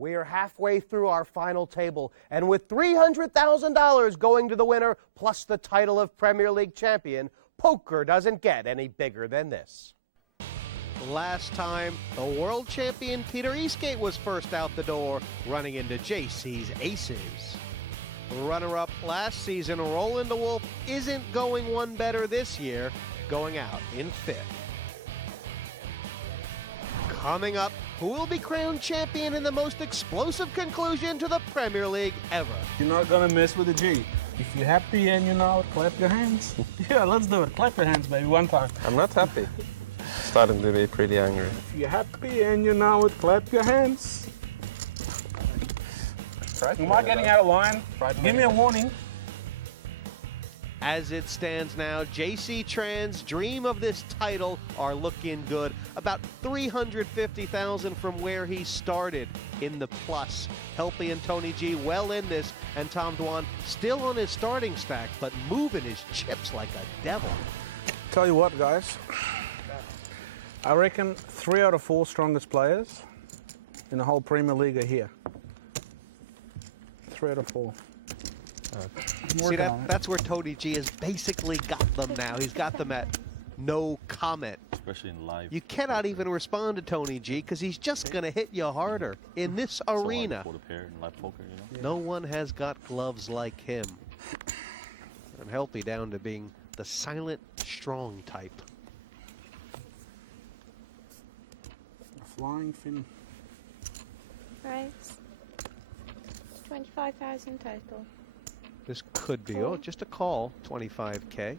We're halfway through our final table, and with $300,000 going to the winner, plus the title of Premier League champion, poker doesn't get any bigger than this. Last time, the world champion Peter Eastgate was first out the door, running into JC's aces. Runner-up last season, Roland DeWolf isn't going one better this year, going out in fifth. Coming up, who will be crowned champion in the most explosive conclusion to the Premier League ever? You're not gonna mess with the G. If you're happy and you know it, clap your hands. Yeah, let's do it. Clap your hands, baby, one time. I'm not happy. Starting to be pretty angry. If you're happy and you know it, clap your hands. Am I getting out of line? Give me a warning. As it stands now, JC Tran's dream of this title are looking good. About $350,000 from where he started in the plus. Helppi and Tony G well in this, and Tom Dwan still on his starting stack, but moving his chips like a devil. Tell you what, guys. I reckon 3 out of 4 strongest players in the whole Premier League are here. 3 out of 4. See, that's where Tony G has basically got them now. He's got them at no comment. Especially in live. You cannot even respond to Tony G because he's just going to hit you harder in this arena. So pair in live poker, you know? No one has got gloves like him. And Helppi down to being the silent, strong type. A flying fin. Right. 25,000 total. This could be, just a call, 25K.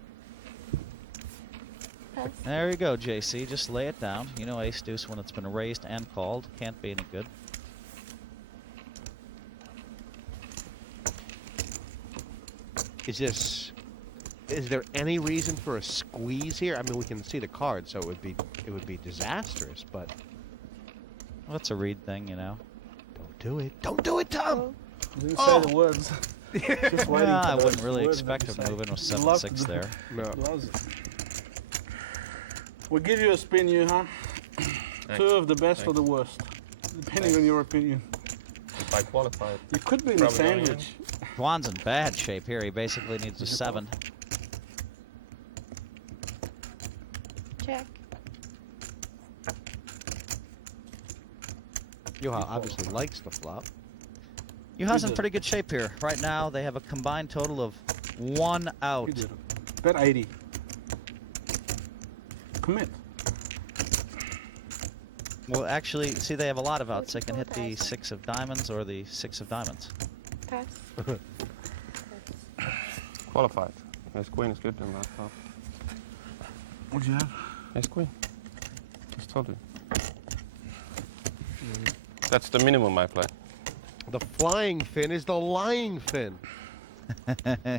There you go, JC. Just lay it down. You know ace deuce when it's been raised and called. Can't be any good. Is there any reason for a squeeze here? I mean, we can see the card, so it would be disastrous, but well, it's a read thing, you know. Don't do it. Don't do it, Tom. You didn't say the words. Just waiting well, I for wouldn't really words expect him moving with You love 7-6 to- there. No. Loves it. We'll give you a spin, Juha. 2 of the best or the worst, depending on your opinion. If I qualified. You could be in a Probably going sandwich. Dwan's in bad shape here. He basically needs a 7. Check. Juha obviously likes the flop. Juha's in pretty good shape here. Right now, they have a combined total of 1 out. You did it. Bet 80. Commit. Well, actually, see, they have a lot of outs. They can hit the 6 of diamonds or the 6 of diamonds. Pass. Qualified. Ace queen is good in that half. What'd you have? Ace queen. Just told you. That's the minimum I play. The flying fin is the lying fin.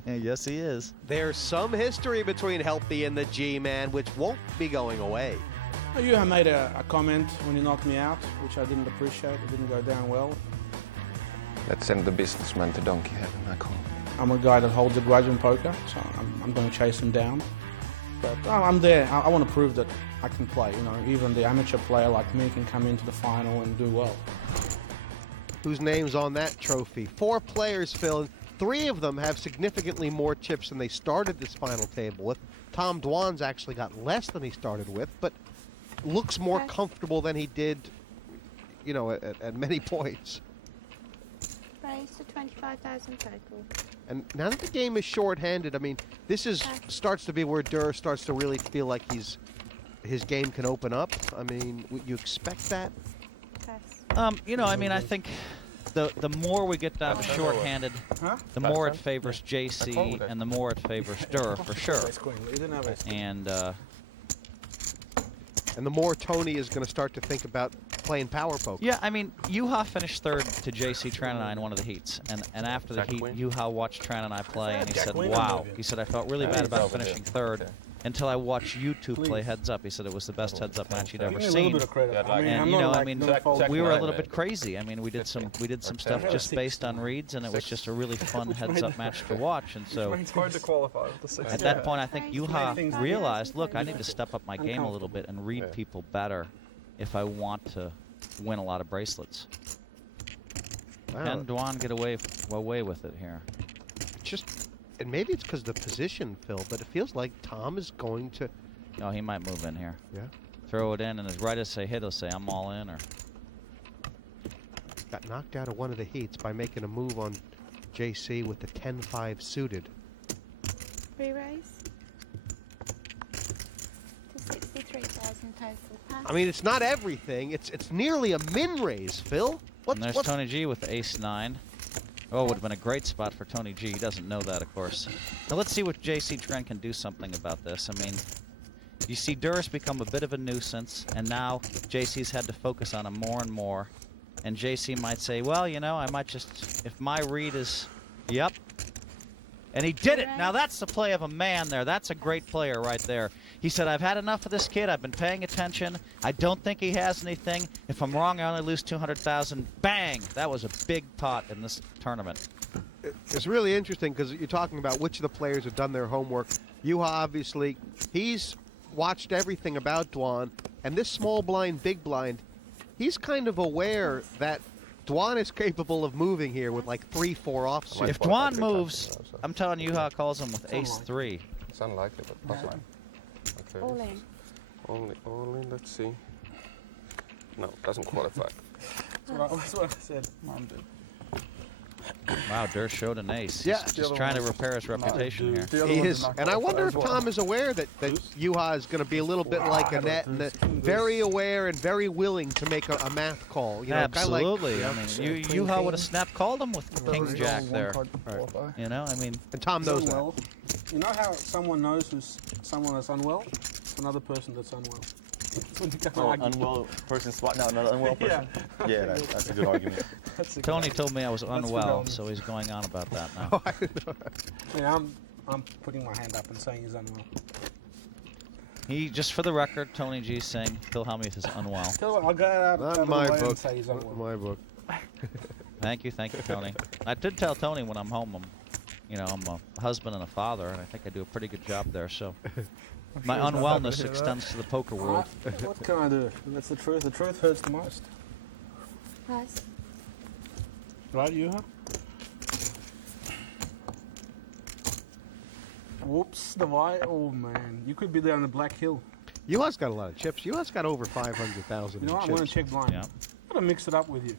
Yes, he is. There's some history between Helppi and the G-Man, which won't be going away. You have made a comment when you knocked me out, which I didn't appreciate. It didn't go down well. Let's send the businessman to donkey heaven, I call. I'm a guy that holds a grudge in poker, so I'm going to chase him down. But I'm there. I want to prove that I can play. You know, even the amateur player like me can come into the final and do well. Whose name's on that trophy? 4 players, Phil. 3 of them have significantly more chips than they started this final table with. Tom Dwan's actually got less than he started with, but looks more comfortable than he did, you know, at many points. Raise to 25,000 total. And now that the game is short-handed, I mean, this is starts to be where Durrr starts to really feel like his game can open up. I mean, would you expect that? You know, I mean, I think the more we get down to short-handed, the more it favors JC and the more it favors Durrr, for sure. And the more Tony is going to start to think about playing power poker. Yeah, I mean, Juha finished 3rd to JC, Tran, and I in one of the heats. And after the heat, Juha watched Tran and I play, and he said, wow. He said, I felt really bad about finishing 3rd until I watched you 2 play heads up. He said it was the best heads up match he'd ever seen. And, you know, I mean, we were a little bit crazy. I mean, we did some stuff just based on reads, and it was just a really fun heads up match to watch. And so It's hard to qualify with the 6. at that point, I think Juha realized, look, I need to step up my game a little bit and read people better if I want to win a lot of bracelets. Wow. Can Dwan get away with it here? Just, and maybe it's because of the position, Phil, but it feels like Tom is going to. Oh, he might move in here. Yeah. Throw it in, and as right as they hit, he'll say, I'm all in, or... Got knocked out of one of the heats by making a move on JC with the 10-5 suited. Re-raise. To 63,000 total. Pass. I mean, it's not everything. It's nearly a min raise, Phil. And there's Tony G with the ace-9. Oh, it would have been a great spot for Tony G. He doesn't know that, of course. Now let's see what JC Tran can do something about this. I mean, you see Durr's become a bit of a nuisance, and now JC's had to focus on him more and more. And JC might say, well, you know, I might just, if my read is, yep. And he did it. Now that's the play of a man there. That's a great player right there. He said, I've had enough of this kid. I've been paying attention. I don't think he has anything. If I'm wrong, I only lose 200,000. Bang! That was a big pot in this tournament. It's really interesting because you're talking about which of the players have done their homework. Juha, obviously, he's watched everything about Dwan. And this small blind, big blind, he's kind of aware that Dwan is capable of moving here with like 3-4 offsuit. If Dwan moves, I'm telling you how calls him with ace-3. It's unlikely, but possible. Okay. All in. All in, let's see. No, doesn't qualify. That's what I said. Mom did. Wow, Durr showed an ace. Yeah. He's just trying to repair his reputation here. He is, and I wonder if Tom is aware that Juha is going to be a little bit like Annette, and that very aware and very willing to make a math call. You know, absolutely. Kind of I mean, Juha would have snap called him with King Jack there. Right. You know, I mean, and Tom knows that. Unwell. You know how someone knows who's someone that's unwell? It's another person that's unwell. Unwell person spot now, another unwell person. Yeah, that's a good argument. Tony told me I was unwell, so he's going on about that now. Yeah, I'm putting my hand up and saying he's unwell. He, just for the record, Tony G saying Phil Hellmuth is unwell. Tell you what, I'll go out Not my book. and say he's unwell. Not my book. Thank you, Tony. I did tell Tony when I'm home, I'm a husband and a father, and I think I do a pretty good job there. So my unwellness extends to the poker world. What can I do? That's the truth. The truth hurts the most. Pass. Right, Juha? Whoops, the white. Oh, man. You could be there on the Black Hill. Juha's got a lot of chips. Juha's got over 500,000 You know what? I'm chips. going to check blind. Yeah. I'm going to mix it up with you.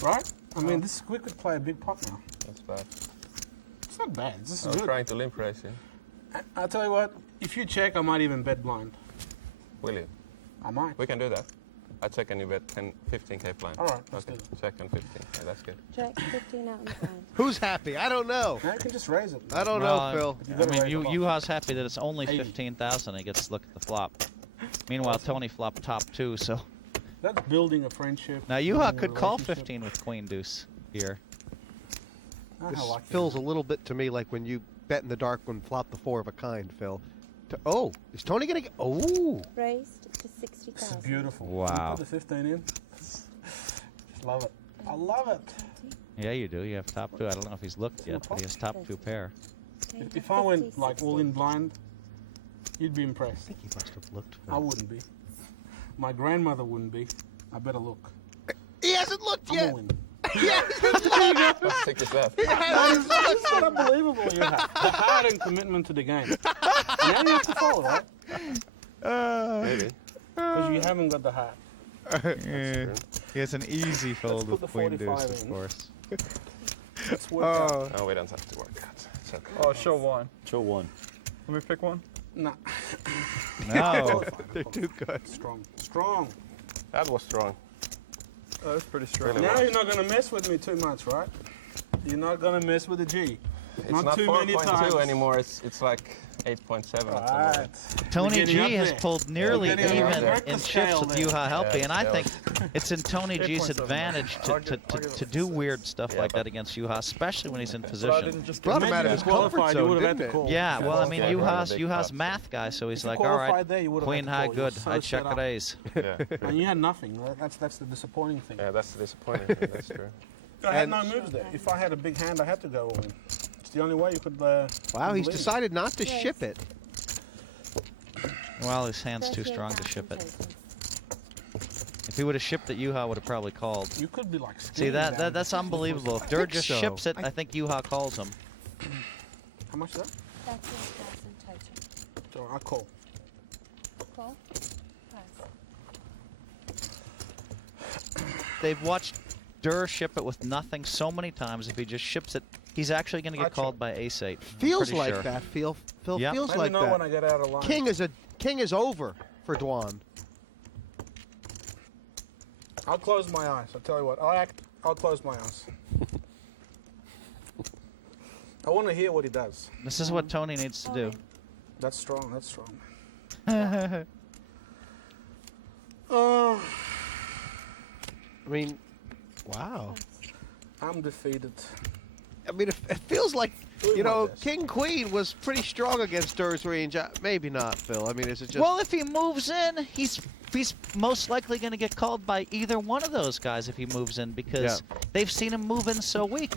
Right? I mean, we could play a big pot now. That's bad. It's not bad. This is I'm good. trying to limp race you. I'll tell you what. If you check, I might even bet blind. Will you? I might. We can do that. I check and you bet 15k blind. All right, let's okay. do it. Check on 15. Yeah, that's good. Check 15 out on the blind. Who's happy? I don't know. Now you can just raise it. I don't know, Phil. I mean, Juha's happy that it's only 15,000. He gets to look at the flop. Meanwhile, Tony flopped top 2, so. That's building a friendship. Now Juha could call 15 with Queen Deuce here. This feels a little bit to me like when you bet in the dark when flop the 4 of a kind, Phil. Oh, is Tony gonna get? Oh, Raised to 60,000. This is beautiful. Wow. Put the 15 in. Just love it. I love it. Yeah, you do. You have top 2. I don't know if he's looked yet, but he has top 2 pair. If I went like all in blind, you'd be impressed. I think he must have looked. I wouldn't be. My grandmother wouldn't be. I better look. He hasn't looked I'm yet. all in. Let's take this left. It's not unbelievable. You have the heart and commitment to the game. Now you have to follow, right? Maybe. Because you haven't got the heart. He has an easy fold put with the Queen 45 Deuce, of in. course. Let's work out. Oh, we don't have to work out. It's okay. Oh, show one. Show one. Let me pick one. Nah. No. They're too good. Strong. Strong. That was strong. Oh, that's pretty strong. Really Now you're not going to mess with me too much, right? You're not going to mess with the G. It's not too many 4.2 times. anymore. It's like 8.7. Right. Tony We're G getting up has there. pulled nearly We're getting even up there. in Breakfast chips scale with there. Juha Helppi, Yeah, and I that think it's in Tony G's 8.7. advantage to do weird stuff like that against Juha, especially when he's in But I position. didn't just Brought him Imagine out of you his comfort qualified, you zone, would have had didn't to it? call. Yeah, well, I mean, Yeah, Juha's big Juha's pots. math guy, so he's If you like, all right, qualified there, you would have Queen had to high, call. good. You're so I check set up. at ace. Yeah. And you had nothing. That's the disappointing thing. Yeah, that's disappointing. That's true. I had no moves there. If I had a big hand, I had to go all in. It's the only way you could. Wow, he's lead. decided not to Yes. ship it. Well, his hand's too strong to ship it. If he would have shipped it, Juha would have probably called. You could be like. See that's unbelievable. If Durrr just ships it, I think Juha calls him. How much is that? 38,000 total. So I'll call. Call. They've watched Durrr ship it with nothing so many times. If he just ships it, he's actually going to get called by ace-8. Feels like that. Phil Yep. feels Let like me know that. when I get out of line. King is over for Dwan. I'll close my eyes. I'll tell you what. I'll close my eyes. I want to hear what he does. This is what Tony needs to do. That's strong. That's strong. I mean, wow. I'm defeated. I mean, it feels like, Doing you know, my best. King Queen was pretty strong against Durr's range. Maybe not, Phil. I mean, is it just... Well, if he moves in, he's most likely going to get called by either one of those guys if he moves in because they've seen him move in so weak.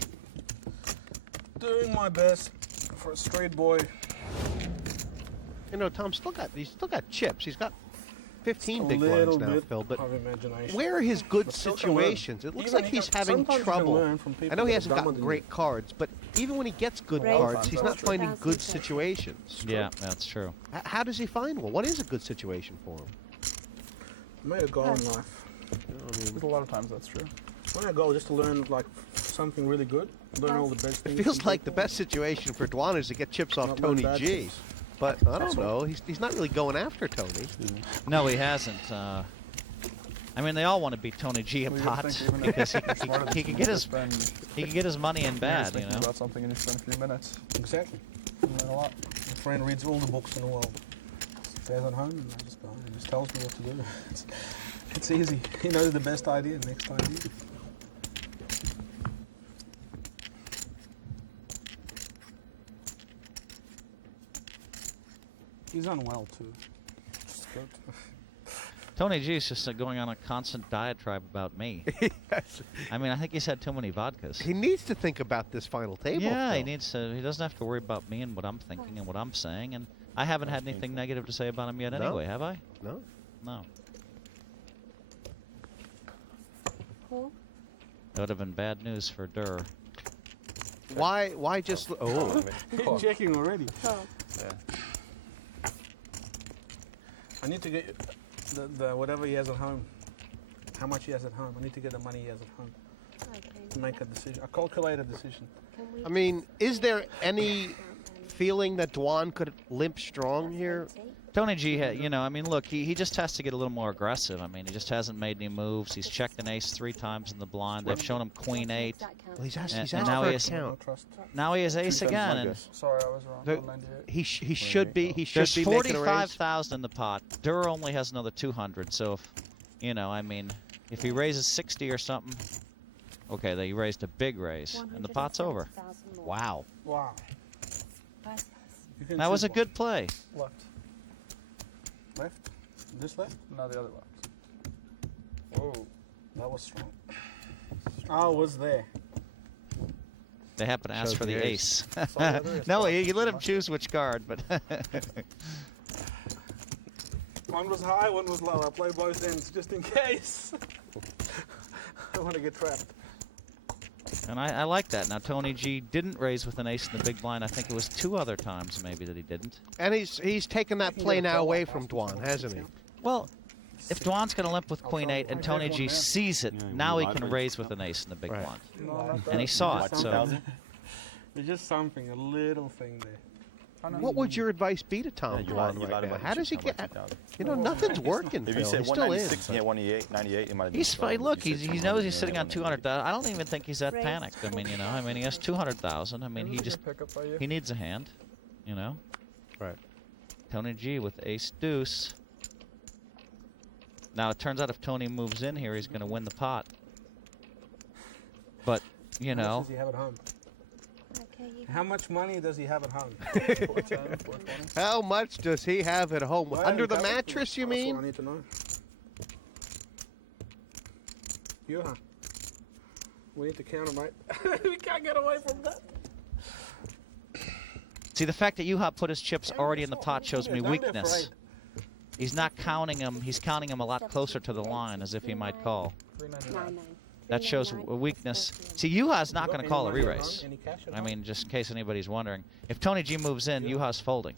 Doing my best for a straight boy. You know, Tom's he's still got chips. He's got 15 A big little blinds now, bit Phil. But of imagination. where are his good But still can learn. situations? It looks Even like he he's can- having sometimes you can trouble. learn from people I know he that are hasn't dumber gotten than great you. cards, but even when he gets good Right. cards, he's not That's true. finding good 1,000. situations. Yeah, that's true. How does he find one? What is a good situation for him? I made a goal in life. There's a lot of times that's true. I made a goal just to learn like something really good. Learn all the best things. It feels from like the people. best situation for Dwan is to get chips off Not learn Tony bad G. things. But I don't know. He's not really going after Tony. No, he hasn't. I mean, they all want to beat Tony G in Well, you gotta pots think even because if you're smarter than he can someone, get you his spend he can get his money in years bad, you thinking know. about something and you spend a few minutes. Exactly. You learn a lot. My friend reads all the books in the world. Stays at home and I just go. He just tells me what to do. It's easy. He knows the best idea, next idea. He's unwell too. Just good. Tony G is just going on a constant diatribe about me. I mean, I think he's had too many vodkas. He needs to think about this final table. Yeah, Phil. he needs to. He doesn't have to worry about me and what I'm thinking and what I'm saying. And I haven't had anything negative to say about him yet, No. anyway, have I? No. No. Call. That would have been bad news for Durrr. Why just... Oh. He's checking already. Call. I need to get the whatever he has at home. How much he has at home. I need to get the money he has at home Okay. to make a decision. A calculated decision. Can we I mean, is there any feeling that Dwan could limp strong here? Tony G, you know, I mean, look, he just has to get a little more aggressive. I mean, he just hasn't made any moves. He's checked an ace 3 times in the blind. They've shown him queen 8. Well, he's asked, And- he's and asked now for he a is- count. Trust. Now he has ace Two again, cents, I and guess. Sorry, I was wrong. The- 198. He should be there's making a raise. 45,000 in the pot. Durrr only has another 200, so if, you know, I mean, if he raises 60 or something, okay, they raised a big raise, and the pot's over. 170,000 more. Wow. Wow. Pass. You can That was choose a good play. Left. one. Left? This left? No, the other left. Whoa. That was strong. Oh, it was there. They happen to ask Showed for the the ace. ace. Saw the other ace. No, you let him choose which card, but One was high, one was low. I play both ends just in case. I want to get trapped. and I like that. Now Tony G didn't raise with an ace in the big blind. I think it was 2 other times maybe that he didn't. And he's taken that can play get a now call away off from after Dwan, some hasn't he? count. Well, if Dwan's going to limp with queen 8 and I Tony had G one there. sees it, Yeah, now he well, can I've raise with an ace in the big Right. blind. No, not that. And he saw Just it, so 2,000? There's just something, a little thing there. I know. What would your advice be to Tom Yeah, you Dwan lied right now? about How does he chips, get... how about 2,000? You know, nothing's working, If you Phil. said He still 196, is. he had 188, 98, it might have been. he's fine. Look, he knows he's sitting on 200. 200,000. I don't even think he's that Raise. panicked. I mean, you know, he has 200,000. I mean, It he was a just good pickup by you. he needs a hand, you know. Right. Tony G with ace deuce. Now it turns out if Tony moves in here, he's going to win the pot. But you How much know, does he have at home? Okay, you How much money does he have at home? 410, 420. How much does he have at home? Why Under don't the you have it? mattress, you That's what I mean? need to know. Juha. We need to count him, mate. We can't get away from that. see the fact that Juha put his chips already in the pot shows me Don't be weakness. afraid. He's not counting him. He's counting him a lot closer to the line, as if he might call. 399. That shows a weakness. See, Juha's not going to call a re-race. I mean, just in case anybody's wondering. If Tony G moves in, Juha's folding.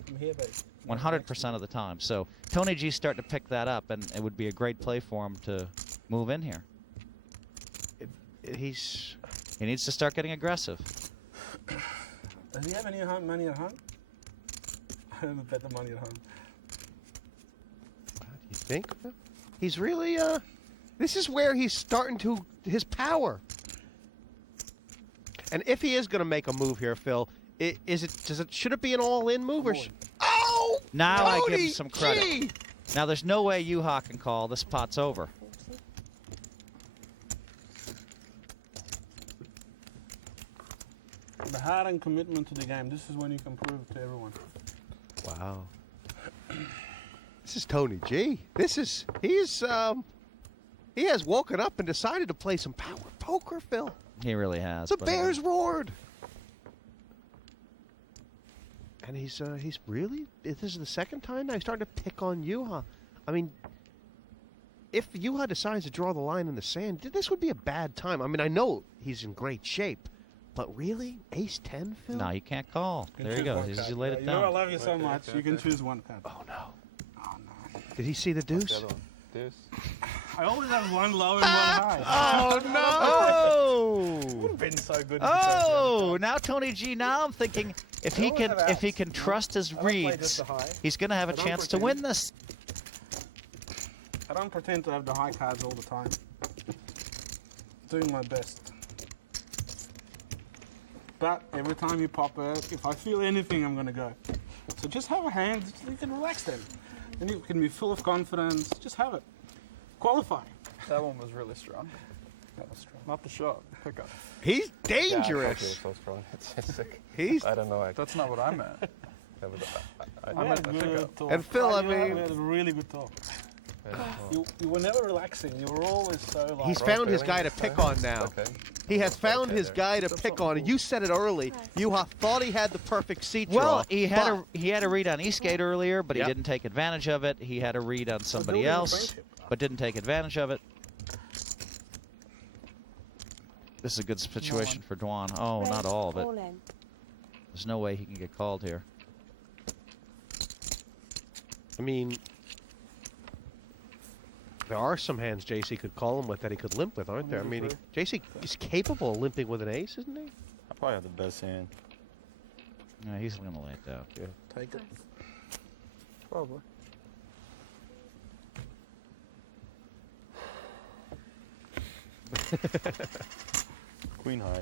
100% of the time. So Tony G's starting to pick that up, and it would be a great play for him to move in here. He needs to start getting aggressive. Does he have any money at home? I haven't bet the money at home. You think? He's really, this is where he's starting to, his power. And if he is going to make a move here, Phil, should it be an all-in move? Or oh! Now Tony I give him some credit. G! Now there's no way Juha can call. This pot's over. The heart and commitment to the game. This is when you can prove it to everyone. Wow. This is Tony G. He has woken up and decided to play some power poker, Phil. He really has. The Bears roared. And he's really, this is the second time now he's starting to pick on Juha. I mean, if Juha decides to draw the line in the sand, this would be a bad time. I mean, I know he's in great shape, but really? Ace-10, Phil? No, you can't call. There you go. He laid it You know I down. love you so much. You can choose one card. Oh, no. Oh, no. Did he see the deuce? Deuce. I always have one low and one high. Oh, no! It would have been so good. Oh, now Tony G. Now I'm thinking if he always can have outs, trust his I don't play just reads, the high. he's going to have a I don't chance to pretend. win this. I don't pretend to have the high cards all the time. Doing my best. But every time you pop out, if I feel anything, I'm going to go. So just have a hand. You can relax then. And you can be full of confidence. Just have it. Qualify. That one was really strong. That was strong. Not the shot, the pickup. He's Yeah, I dangerous. feel so strong. It's sick. He's I don't know. That's not what I meant. I We had a good talk. And Phil, I You know, mean- we had a really good talk. You were never relaxing. You were always so like. He's found his guy to pick on now. Okay. He has found his guy to pick on. You said it early. Juha thought he had the perfect seat draw. Well, he had a read on Eastgate earlier, but Yep. he didn't take advantage of it. He had a read on somebody building a else, friendship. but didn't take advantage of it. This is a good situation for Dwan. Oh, not all of it. All in. There's no way he can get called here. I mean, there are some hands JC could call him with that he could limp with, aren't there? I mean, JC is capable of limping with an ace, isn't he? I probably have the best hand. Yeah, he's going to lay it down. Yeah. Take it. Probably. Queen high.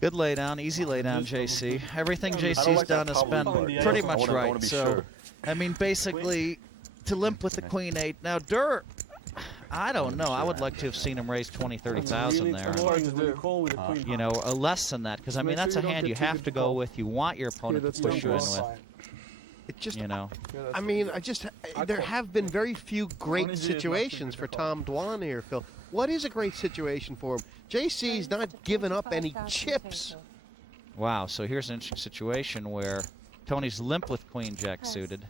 Good lay down, easy lay down, JC. Everything I don't JC's like done that has been cobbler part. pretty I much wanna right. be So, sure. I mean, basically, to limp with the Queen 8. Now, Durrr, I don't know. I would like to have seen him raise 20, 30,000 there. Annoying is when you call with a queen You know, a less than that, because I mean Make sure that's you a don't hand get you too have good to to go call. with. You want your opponent to push you in with. It just, You know, I mean, there have been very few great Only G is not situations too for good to call. Tom Dwan here, Phil. What is a great situation for him? JC's not giving up any chips. wow. So here's an interesting situation where Tony's limp with Queen Jack Pass. suited,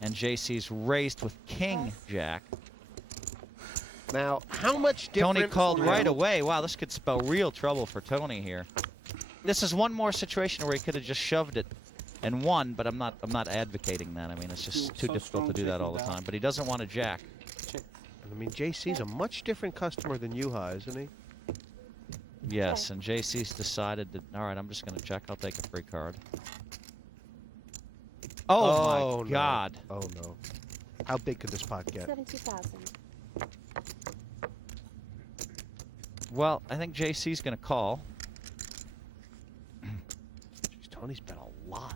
and JC's raised with King Jack. Now, how much different? Tony called right away. Wow, this could spell real trouble for Tony here. This is one more situation where he could have just shoved it and won, but I'm not advocating that. I mean, it's just too so difficult to strong do that all the checking time. But he doesn't want a jack. I mean, JC's a much different customer than Juha, isn't he? Yes, and JC's decided that, all right, I'm just going to check. I'll take a free card. Oh, my no. God. Oh, no. How big could this pot get? 70,000. Well, I think JC's going to call. Jeez, Tony's bet a lot.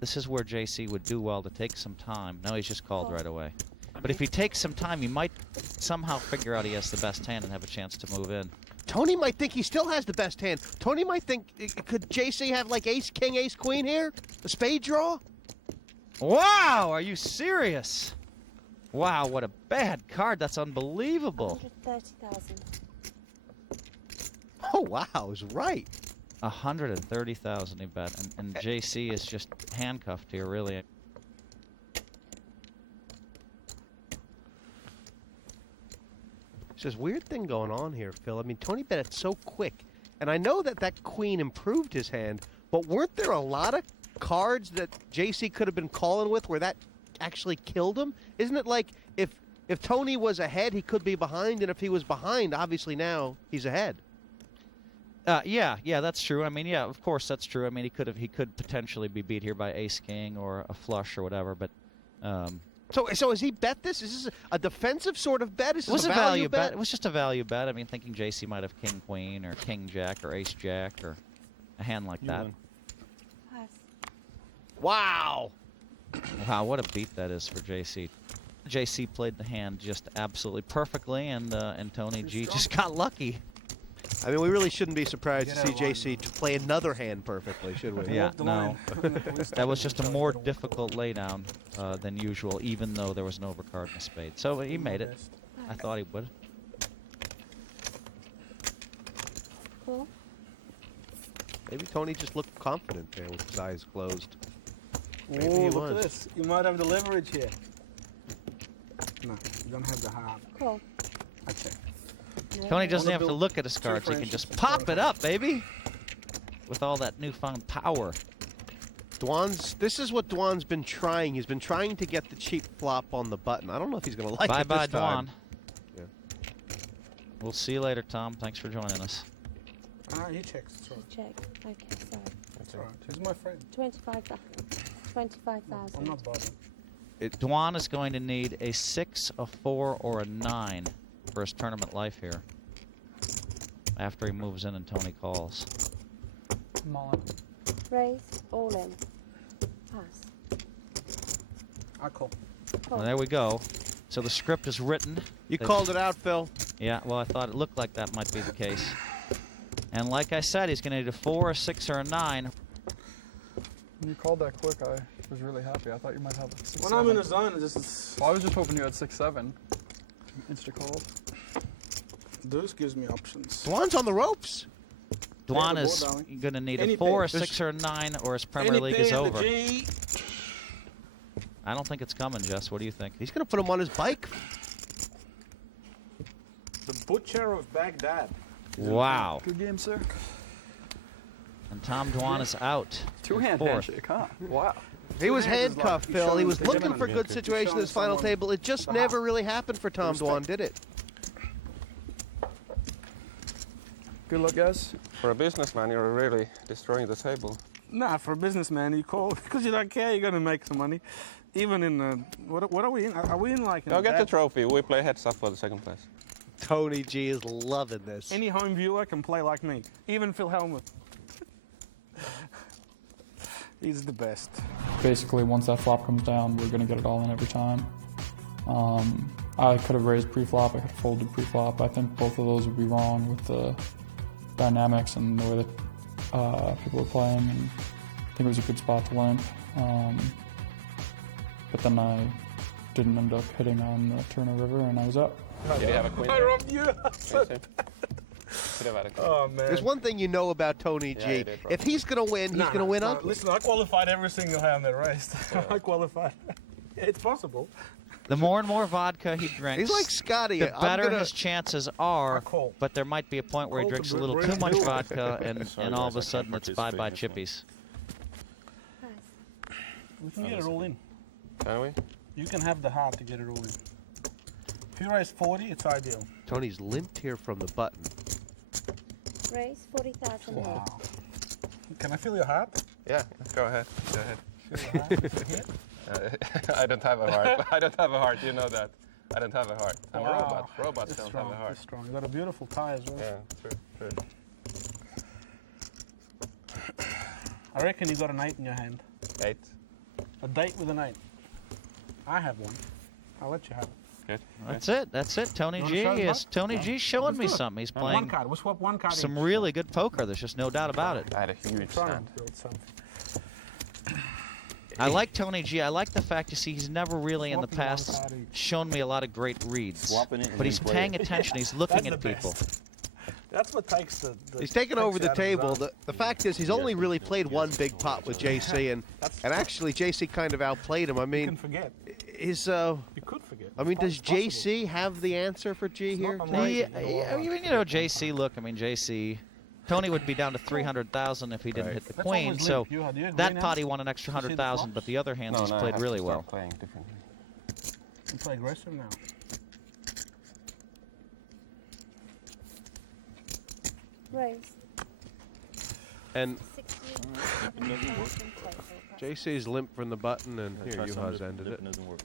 This is where JC would do well to take some time. No, he's just called right away. But if he takes some time, he might somehow figure out he has the best hand and have a chance to move in. Tony might think he still has the best hand. Tony might think, could JC have like ace, king, ace, queen here? A spade draw? Wow, are you serious? Wow, what a bad card. That's unbelievable. 130,000. Oh, wow, I was right. 130,000 he bet, and JC is just handcuffed here, really. There's this weird thing going on here, Phil. I mean, Tony bet it so quick, and I know that that queen improved his hand, but weren't there a lot of cards that JC could have been calling with where that actually killed him? Isn't it like if Tony was ahead, he could be behind, and if he was behind, obviously now he's ahead? Yeah, that's true. I mean, yeah, of course that's true. I mean, he could potentially be beat here by ace king or a flush or whatever. But so has he bet this? Is this a defensive sort of bet? Is it was a value bet? It was just a value bet. I mean, thinking JC might have king queen or king jack or ace jack or a hand like that. Pass. Wow. Wow, what a beat that is for JC. JC played the hand just absolutely perfectly, and Tony G just got lucky. I mean, we really shouldn't be surprised to see JC to play another hand perfectly, should we? Yeah, no. That was just a more difficult laydown than usual, even though there was an overcard and a spade. So he made it. I thought he would. Cool. Maybe Tony just looked confident there with his eyes closed. Maybe Oh, he look was. at this. You might have the leverage here. No, you don't have the heart. Cool. I check. Tony doesn't have to look at his cards. He can just pop it up, baby, with all that newfound power. This is what Dwan's been trying. He's been trying to get the cheap flop on the button. I don't know if he's going to like it Bye-bye, this time. Dwan. Yeah. We'll see you later, Tom. Thanks for joining us. He checks. That's right. Check. Okay, sorry. That's right. He's my friend. 25,000. I'm not bothered. Dwan is going to need a 6, a 4, or a 9 for his tournament life here. After he moves in and Tony calls. I'm all in. Raise, all in. Pass. I call. Cool. Well, there we go. So the script is written. You called it out, Phil. Yeah, well, I thought it looked like that might be the case. And like I said, he's going to need a 4, a 6, or a 9. When you called that quick, I was really happy. I thought you might have a 6-7. When I'm in the zone, this is... Well, I was just hoping you had 6-7. Insta-called. Deuce gives me options. Dwan's on the ropes. Dwan the is board, going to need Any a 4, pair. a 6, or a 9, or his Premier Any League pair is in the over. G. I don't think it's coming, Jess. What do you think? He's going to put him on his bike. The Butcher of Baghdad. Wow. Good game, sir. And Tom Dwan is out. Two-hand Fourth. handshake, huh? Wow. He was handcuffed, He's Phil. He showing was the looking gentleman for a here. good situation at He's his final showing table. It just someone never really happened for Tom Dwan, did it? Good luck, guys. For a businessman, you're really destroying the table. Nah, for a businessman, you call because you don't care. You're gonna make some money, even in what are we in? Are we in like? Go get the trophy. We play heads up for the second place. Tony G is loving this. Any home viewer can play like me. Even Phil Hellmuth. He's the best. Basically, once that flop comes down, we're going to get it all in every time. I could have raised pre-flop, I could have folded pre-flop. I think both of those would be wrong with the dynamics and the way that people were playing, and I think it was a good spot to limp. But then I didn't end up hitting on the Turner River, and I was up. Did you have a queen? I robbed you. Could have had a queen. Oh man. There's one thing you know about Tony G. Yeah, he did, If he's going to win, he's going to win ugly. Listen, I qualified every single hand that raised. I qualified. It's possible. The more and more vodka he drinks, He's like Scotty. the better his chances are, call. but there might be a point where he Call drinks to a little bring too much you. vodka, Sorry, and all of guys, a I sudden can't it's bye-bye participate in chippies. Pass. We can get it all in. Can we? You can have the heart to get it all in. If you raise 40, it's ideal. Tony's limped here from the button. Raise 40,000 Wow. Can I feel your heart? Yeah, go ahead. Go ahead. Feel your heart? Is it here? I don't have a heart. I don't have a heart. You know that. I don't have a heart. I'm a Wow. robot. Robots It's don't strong. have a heart. It's strong. You got a beautiful tie as well. Yeah, true. I reckon you got an 8 in your hand. 8. A date with an 8. I have one. I'll let you have it. Good. That's it. Tony You G wanna show is us? Tony G's showing Let's me do it. something. He's One playing card. We'll swap one card some each. really good poker. There's just no doubt about it. I had a huge Try stand. and build something. I like Tony G. I like the fact, you see, he's never really in the Swapping one past card each. shown me a lot of great reads. Swapping it and But he's then paying playing. attention. He's looking That's at the people. best. That's what takes the he's taken over the takes out table. of the The fact is, he's only really played one big pot with JC, and actually JC kind of outplayed him. I You mean, can forget. You could forget. I mean, does It's possible. JC have the answer for G here? not tonight? Yeah, you know, JC, look, I mean, JC, Tony would be down to 300,000 if he didn't hit the Let's queen, always so leave. You had- you had that green pot he hands? won an extra You see the 100,000, but flops? the other hands he's I played have really to well. start playing differently. You play aggressive now. Raise. And 67,000 total. JC's limp from the button, and here, Try Juha's something ended it. different doesn't work.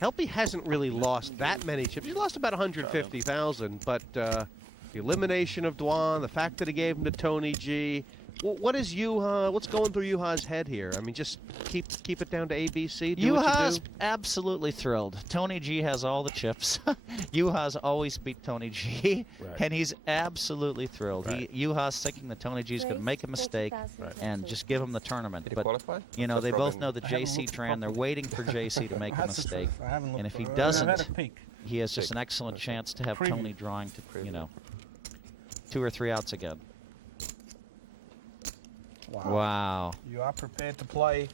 Helppi hasn't really lost that many chips. He's lost about 150,000, but the elimination of Dwan, the fact that he gave him to Tony G. What is Juha? What's going through Juha's head here? I mean, just keep it down to ABC. Do what you Juha's do. absolutely thrilled. Tony G has all the chips. Juha's always beat Tony G, and he's absolutely thrilled. Juha's thinking that Tony G's going to make a mistake and just give him the tournament. Did he But qualify? you know, That's they both Robin. know that JC Tran. They're waiting for JC to make a That's the mistake, truth. I haven't and looked if he for it. I've doesn't, had a peek. he has just an excellent chance to have Preview. Tony drawing to, you know, 2 or 3 outs again. Wow. You are prepared to play.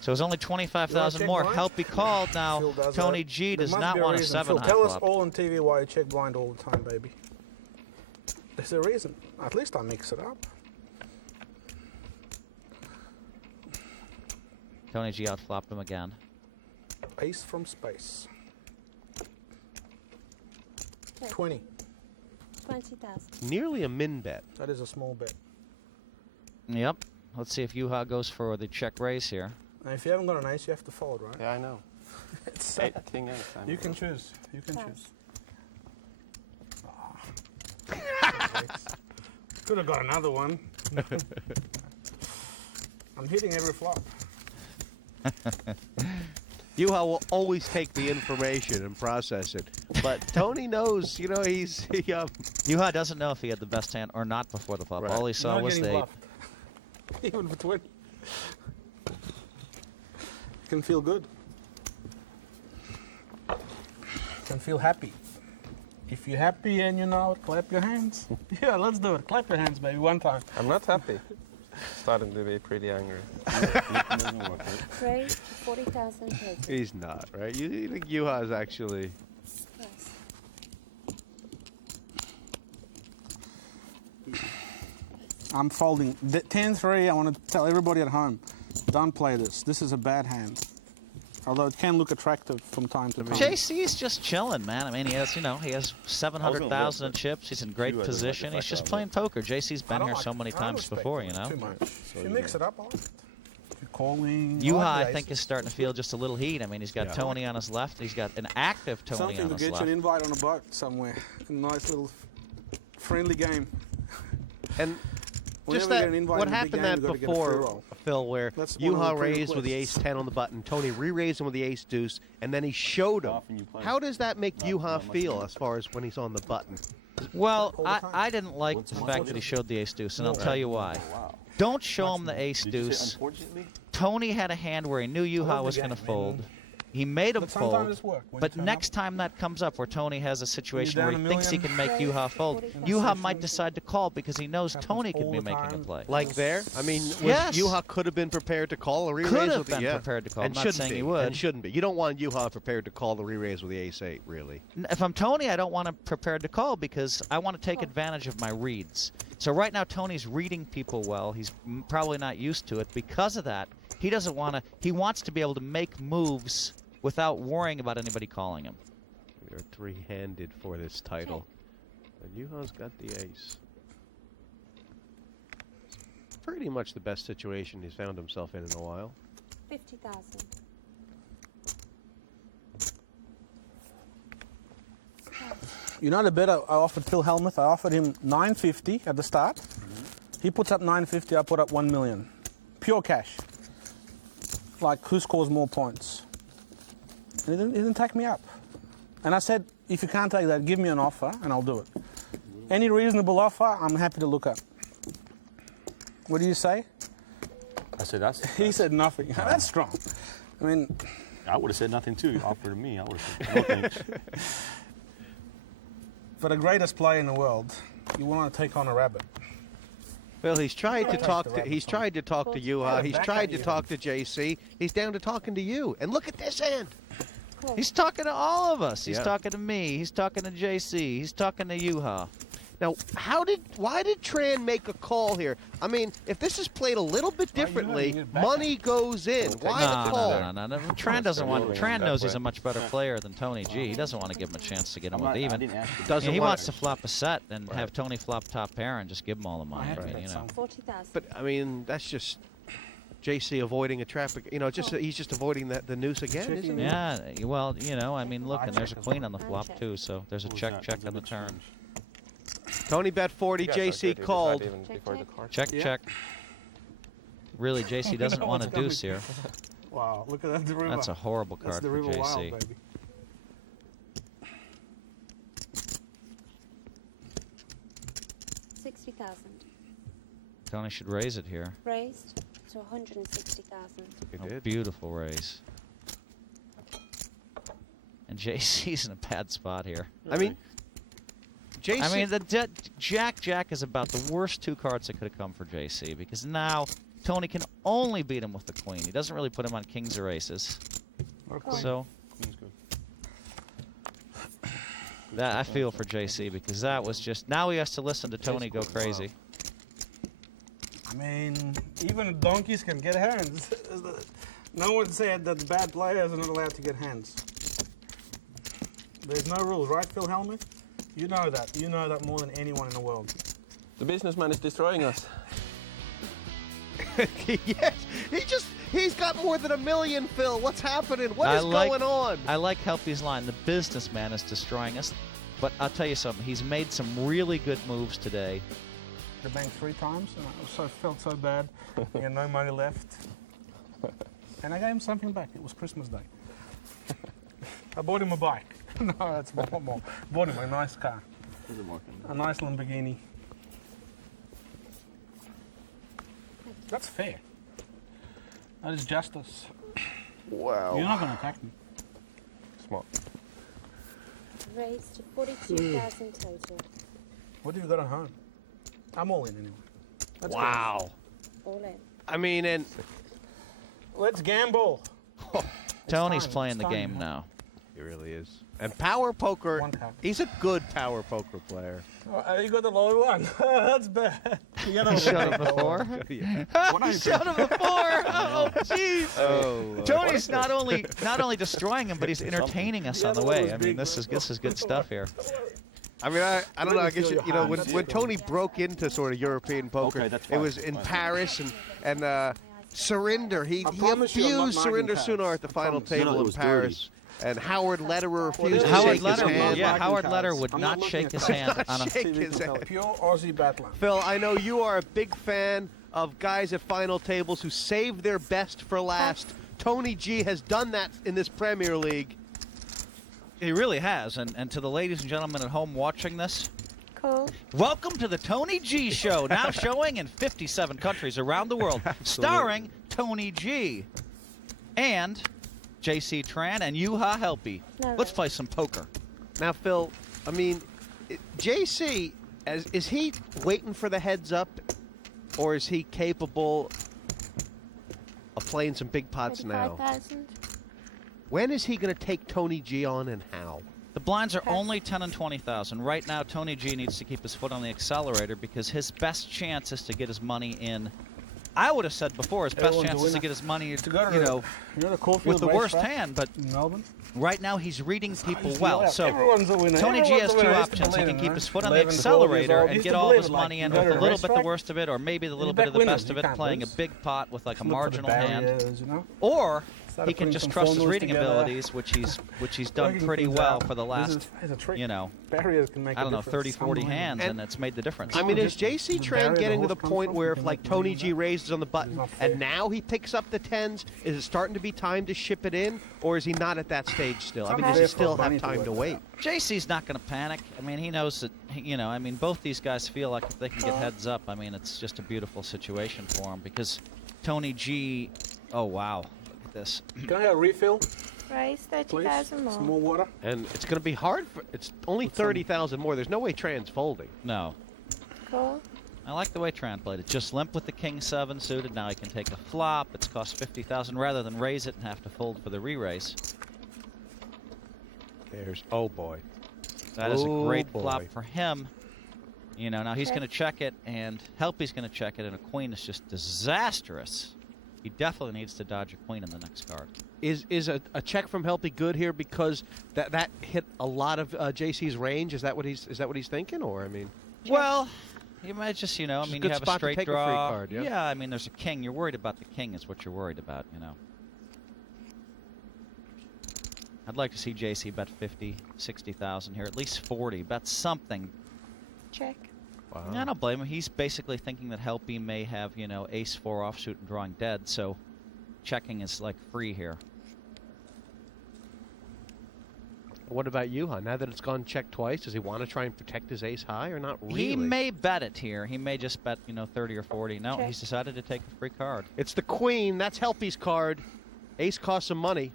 So it's only 25,000 check more. blind? Helppi called now. Phil does Tony that. G There does must not be a want a reason. 7 Phil, high tell us flop. all on TV why you check blind all the time, baby. There's a reason. At least I mix it up. Tony G outflopped him again. Ace from space. Okay. 20. 20,000. Nearly a min bet. That is a small bet. Yep. Let's see if Juha goes for the check raise here. Now, if you haven't got an ace, you have to fold, right? Yeah, I know. It's King ace. I You know. can choose. You can Pass. choose. Could have got another one. I'm hitting every flop. Juha will always take the information and process it. But Tony knows, you know, Juha doesn't know if he had the best hand or not before the flop. Right. All he saw Not was getting the 8. bluffed. Even for 20. Can feel good. Can feel happy. If you're happy and you know it, clap your hands. Yeah, let's do it. Clap your hands, baby, one time. I'm not happy. Starting to be pretty angry. Raise 40,000 total. he's not, right? You think Juha is actually... Yes. I'm folding. 10-3, I want to tell everybody at home, don't play this. This is a bad hand. Although it can look attractive from time to time. JC's just chilling, man. I mean, he has, you know, he has 700,000 in chips. He's in great Juha doesn't like position. the He's fact just that playing poker. JC's I been don't here like so it. many I don't times respect before, it you know. Too much. If you mix it up, I like it. If you're calling. Juha, like I the think, aces. is starting to feel just a little heat. I mean, he's got Tony on his left. He's got an active Tony Something on to his get you left. an invite on a boat somewhere. A nice little friendly game. And Whenever just you that, get an invite what in a big happened game, that you've got to get a free before, roll. Phil, where That's one of the Juha pretty raised with the places. ace-10 on the button, Tony re-raised him with the ace-deuce, and then he showed him. often you play? How does that make Not Juha much feel more. as far as when he's on the button? Well, All the time. I didn't like What's the the fact matter? that he showed the ace deuce, and I'll Right. tell you why. Wow. Don't show him the ace Did you say deuce. unfortunately? Tony had a hand where he knew love Juha the was going to game, fold. man. He made him But sometimes fold. it's work. When you But turn next up, time that comes up where Tony has a situation down where he a thinks he million. can make Juha fold, Juha might decide to call because he knows Happens Tony could all be the making a time. play. Like there? I mean, Yes. Juha could have been prepared to call a re-raise Could have with the, been prepared to call. And I'm not shouldn't saying be. he would. And shouldn't be. You don't want Juha prepared to call the re-raise with the ace-8, really. If I'm Tony, I don't want him prepared to call because I want to take advantage of my reads. So right now, Tony's reading people well. He's probably not used to it. Because of that, he doesn't want to. He wants to be able to make moves without worrying about anybody calling him. We are three-handed for this title. And Juha's got the ace. Pretty much the best situation he's found himself in a while. 50,000. You know the bet I offered Phil Hellmuth? I offered him $950 at the start. He puts up $950, I put up $1 million. Pure cash. Like, who scores more points? And he didn't take me up. And I said, if you can't take that, give me an offer and I'll do it. Any reasonable offer, I'm happy to look at. What do you say? I said that's. He said nothing. That's strong. I mean, I would have said nothing too. You offered to me. I would have said no thanks. For the greatest player in the world, you want to take on a rabbit. Well, he's tried to talk to rabbit. he's tried to talk to Juha. He's tried to talk to JC. He's down to talking to you. And look at this hand. He's talking to all of us. He's talking to me. He's talking to JC. He's talking to Juha. Now, why did Tran make a call here? I mean, if this is played a little bit differently, money goes in. Why the call? No. Tran doesn't want. Tran knows he's a much better player than Tony G. He doesn't want to give him a chance to get him with even. He wants to flop a set and have Tony flop top pair and just give him all the money. I mean, you know. 40,000. But I mean, that's just JC avoiding a trap. You know, he's just avoiding the noose again, isn't he? Yeah. Well, you know, I mean, look, and there's a queen on the flop too, so there's a check on the turn. Tony bet 40, JC called. Check. Really, JC doesn't want a deuce here. Wow, look at that Durrr. That's a horrible card for JC. Wild, baby. $60,000. Tony should raise it here. Raised to 160,000. A beautiful raise. And JC's in a bad spot here. I mean, JC. I mean, the Jack is about the worst two cards that could have come for JC because now Tony can only beat him with the queen. He doesn't really put him on kings or aces. So that I feel for JC because that was just now he has to listen to Tony go crazy. I mean, even donkeys can get hands. No one said that bad players are not allowed to get hands. There's no rules, right, Phil Hellmuth? You know that. You know that more than anyone in the world. The businessman is destroying us. Yes, he's got more than $1 million, Phil. What's happening? What is going on? I like Helppi's line. The businessman is destroying us. But I'll tell you something. He's made some really good moves today. The bank 3 times, and I felt so bad. He had no money left. And I gave him something back. It was Christmas Day. I bought him a bike. No, that's more. Bought him a nice car. A nice Lamborghini. That's fair. That is justice. Wow. You're not going to attack me. Smart. Raised to 42,000 total. What have you got at home? I'm all in anyway. Let's wow. Go. All in. I mean, and let's gamble. Tony's playing the game now. He really is. And power poker, he's a good power poker player. Oh, you got the low one. That's bad. You got showed him before. You showed him before. Oh, jeez. Oh, Tony's not only destroying him, but he's entertaining us on the way. I mean, this is good stuff here. I mean, I don't know. I guess you know when Tony broke into sort of European poker, it was in Paris and Surrender. He abused Surrender Sunar at the final table in Paris. And Howard Lederer refused to shake his hand. Yeah, Howard Lederer would not shake his hand on a pure Aussie battler. Phil, I know you are a big fan of guys at final tables who save their best for last. Tony G has done that in this Premier League. He really has. And to the ladies and gentlemen at home watching this, Cool. welcome to the Tony G Show, now showing in 57 countries around the world, starring Tony G. And JC Tran and Juha Helppi. Let's play some poker. Now, Phil, I mean, JC, is he waiting for the heads up, or is he capable of playing some big pots now? 35,000. When is he going to take Tony G on and how? The blinds are only 10 and 20,000. Right now, Tony G needs to keep his foot on the accelerator because his best chance is to get his money in. I would have said before his best chance is to get his money, with the worst hand, but right now he's reading people well. So Tony G has 2 options. He can keep his foot on the accelerator and get all of his money in with a little bit the worst of it, or maybe a little bit of the best of it, playing a big pot with like a marginal hand. Or he can just trust his reading abilities, which he's done pretty well for the last, you know, I don't know, 30, 40 hands, and it's made the difference. I mean, is JC Tran getting to the point where if, like, Tony G raises on the button and now he picks up the 10s, is it starting to be time to ship it in, or is he not at that stage still? I mean, does he still have time to wait? JC's not going to panic. I mean, he knows that, you know, I mean, both these guys feel like if they can get heads up, I mean, it's just a beautiful situation for him because Tony G, oh, wow. This. Can I have a refill? Raise 30,000 more. Some more water. And it's going to be hard. It's only 30,000 more. There's no way Tran's folding. No. Call. I like the way Tran played it. Just limp with the king 7 suited. Now he can take a flop. It's cost 50,000 rather than raise it and have to fold for the re-raise. There's, oh boy. That is a great flop for him. You know, now he's going to check it, and Helppi's going to check it, and a queen is just disastrous. He definitely needs to dodge a queen in the next card. Is a check from Helppi good here because that hit a lot of JC's range? Is that what he's thinking, or I mean? Well, you might just, you know, I mean, you have a straight draw. A free card, yeah? Yeah, I mean, there's a king. You're worried about the king is what you're worried about, you know. I'd like to see JC bet 50, 60,000 here, at least 40. Bet something. Check. Wow. I don't blame him. He's basically thinking that Helppi may have, you know, ace-4 offsuit and drawing dead, so checking is like free here. What about Juha? Now that it's gone check twice, does he want to try and protect his ace high or not really? He may bet it here. He may just bet, you know, 30 or 40. No, Check. he's decided to take a free card. It's the queen. That's Helppi's card. Ace costs some money.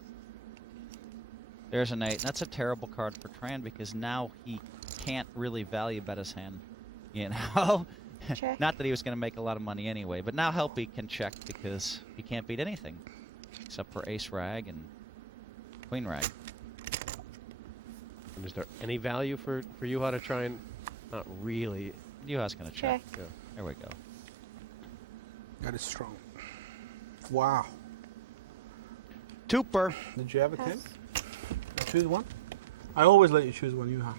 There's an 8. That's a terrible card for Tran because now he can't really value bet his hand, you know? Check. Not that he was going to make a lot of money anyway, but now Helppi can check because he can't beat anything except for ace rag and queen rag. And is there any value for Juha to try and... Not really. Juha's going to check. Check. Yeah. There we go. That is strong. Wow. Tupper. Did you have a Pass. 10? Choose one? I always let you choose one, Juha.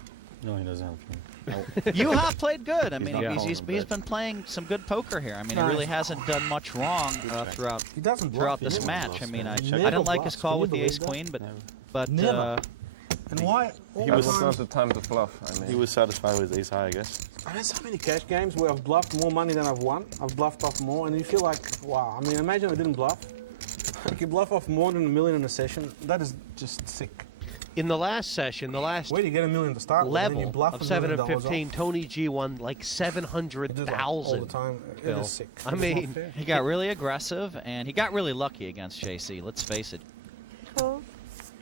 No, he doesn't have Juha played good. I mean, not he's calling been playing some good poker here. I mean, No, he really he's hasn't done much wrong throughout He doesn't bluff. throughout He this never match. bluffs. I mean, I He didn't never like his bluffs. call Can with you the ace believe queen, that? but Never. And why? All It the was time. not the time to bluff. I mean, He was satisfied with ace high, I guess. I've had so many cash games where I've bluffed more money than I've won. I've bluffed off more, and you feel like, wow. I mean, imagine I didn't bluff. Like you bluff off more than $1 million in a session. That is just sick. In the last session, the last Where do you get $1 million to start with? And then you level bluff of $1 7 million and 15, off. Tony G won like He does that all the 700,000. time. It Phil. is sick. I It's mean, not fair. he got really aggressive and he got really lucky against JC. Let's face it. Call.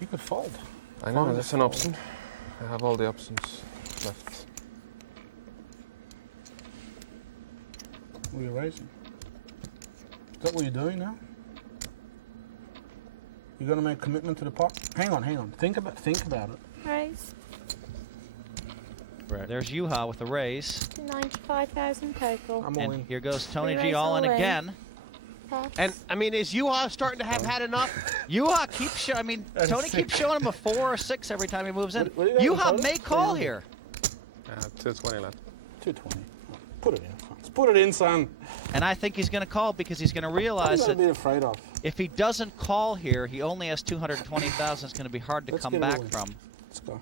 You could fold. I know that's an option. I have all the options left. What are you raising? Is that what you're doing now? You're gonna make a commitment to the pot? Hang on. Think about it. Raise. There's Juha with a raise. 95,000 total. I'm all And in. here goes Tony G Raise all in all in. again. Pass. And I mean, is Juha starting to have had enough? Juha keeps showing. I mean, That is Tony sick. keeps showing him a 4 or 6 every time he moves in. What do you got in Juha may total? call here. 220 left. 220. Put it in. Let's put it in, son. And I think he's going to call because he's going to What are you realize gonna that be afraid of? if he doesn't call here, he only has 220,000. It's going to be hard to Let's come get it back away. from. Let's go.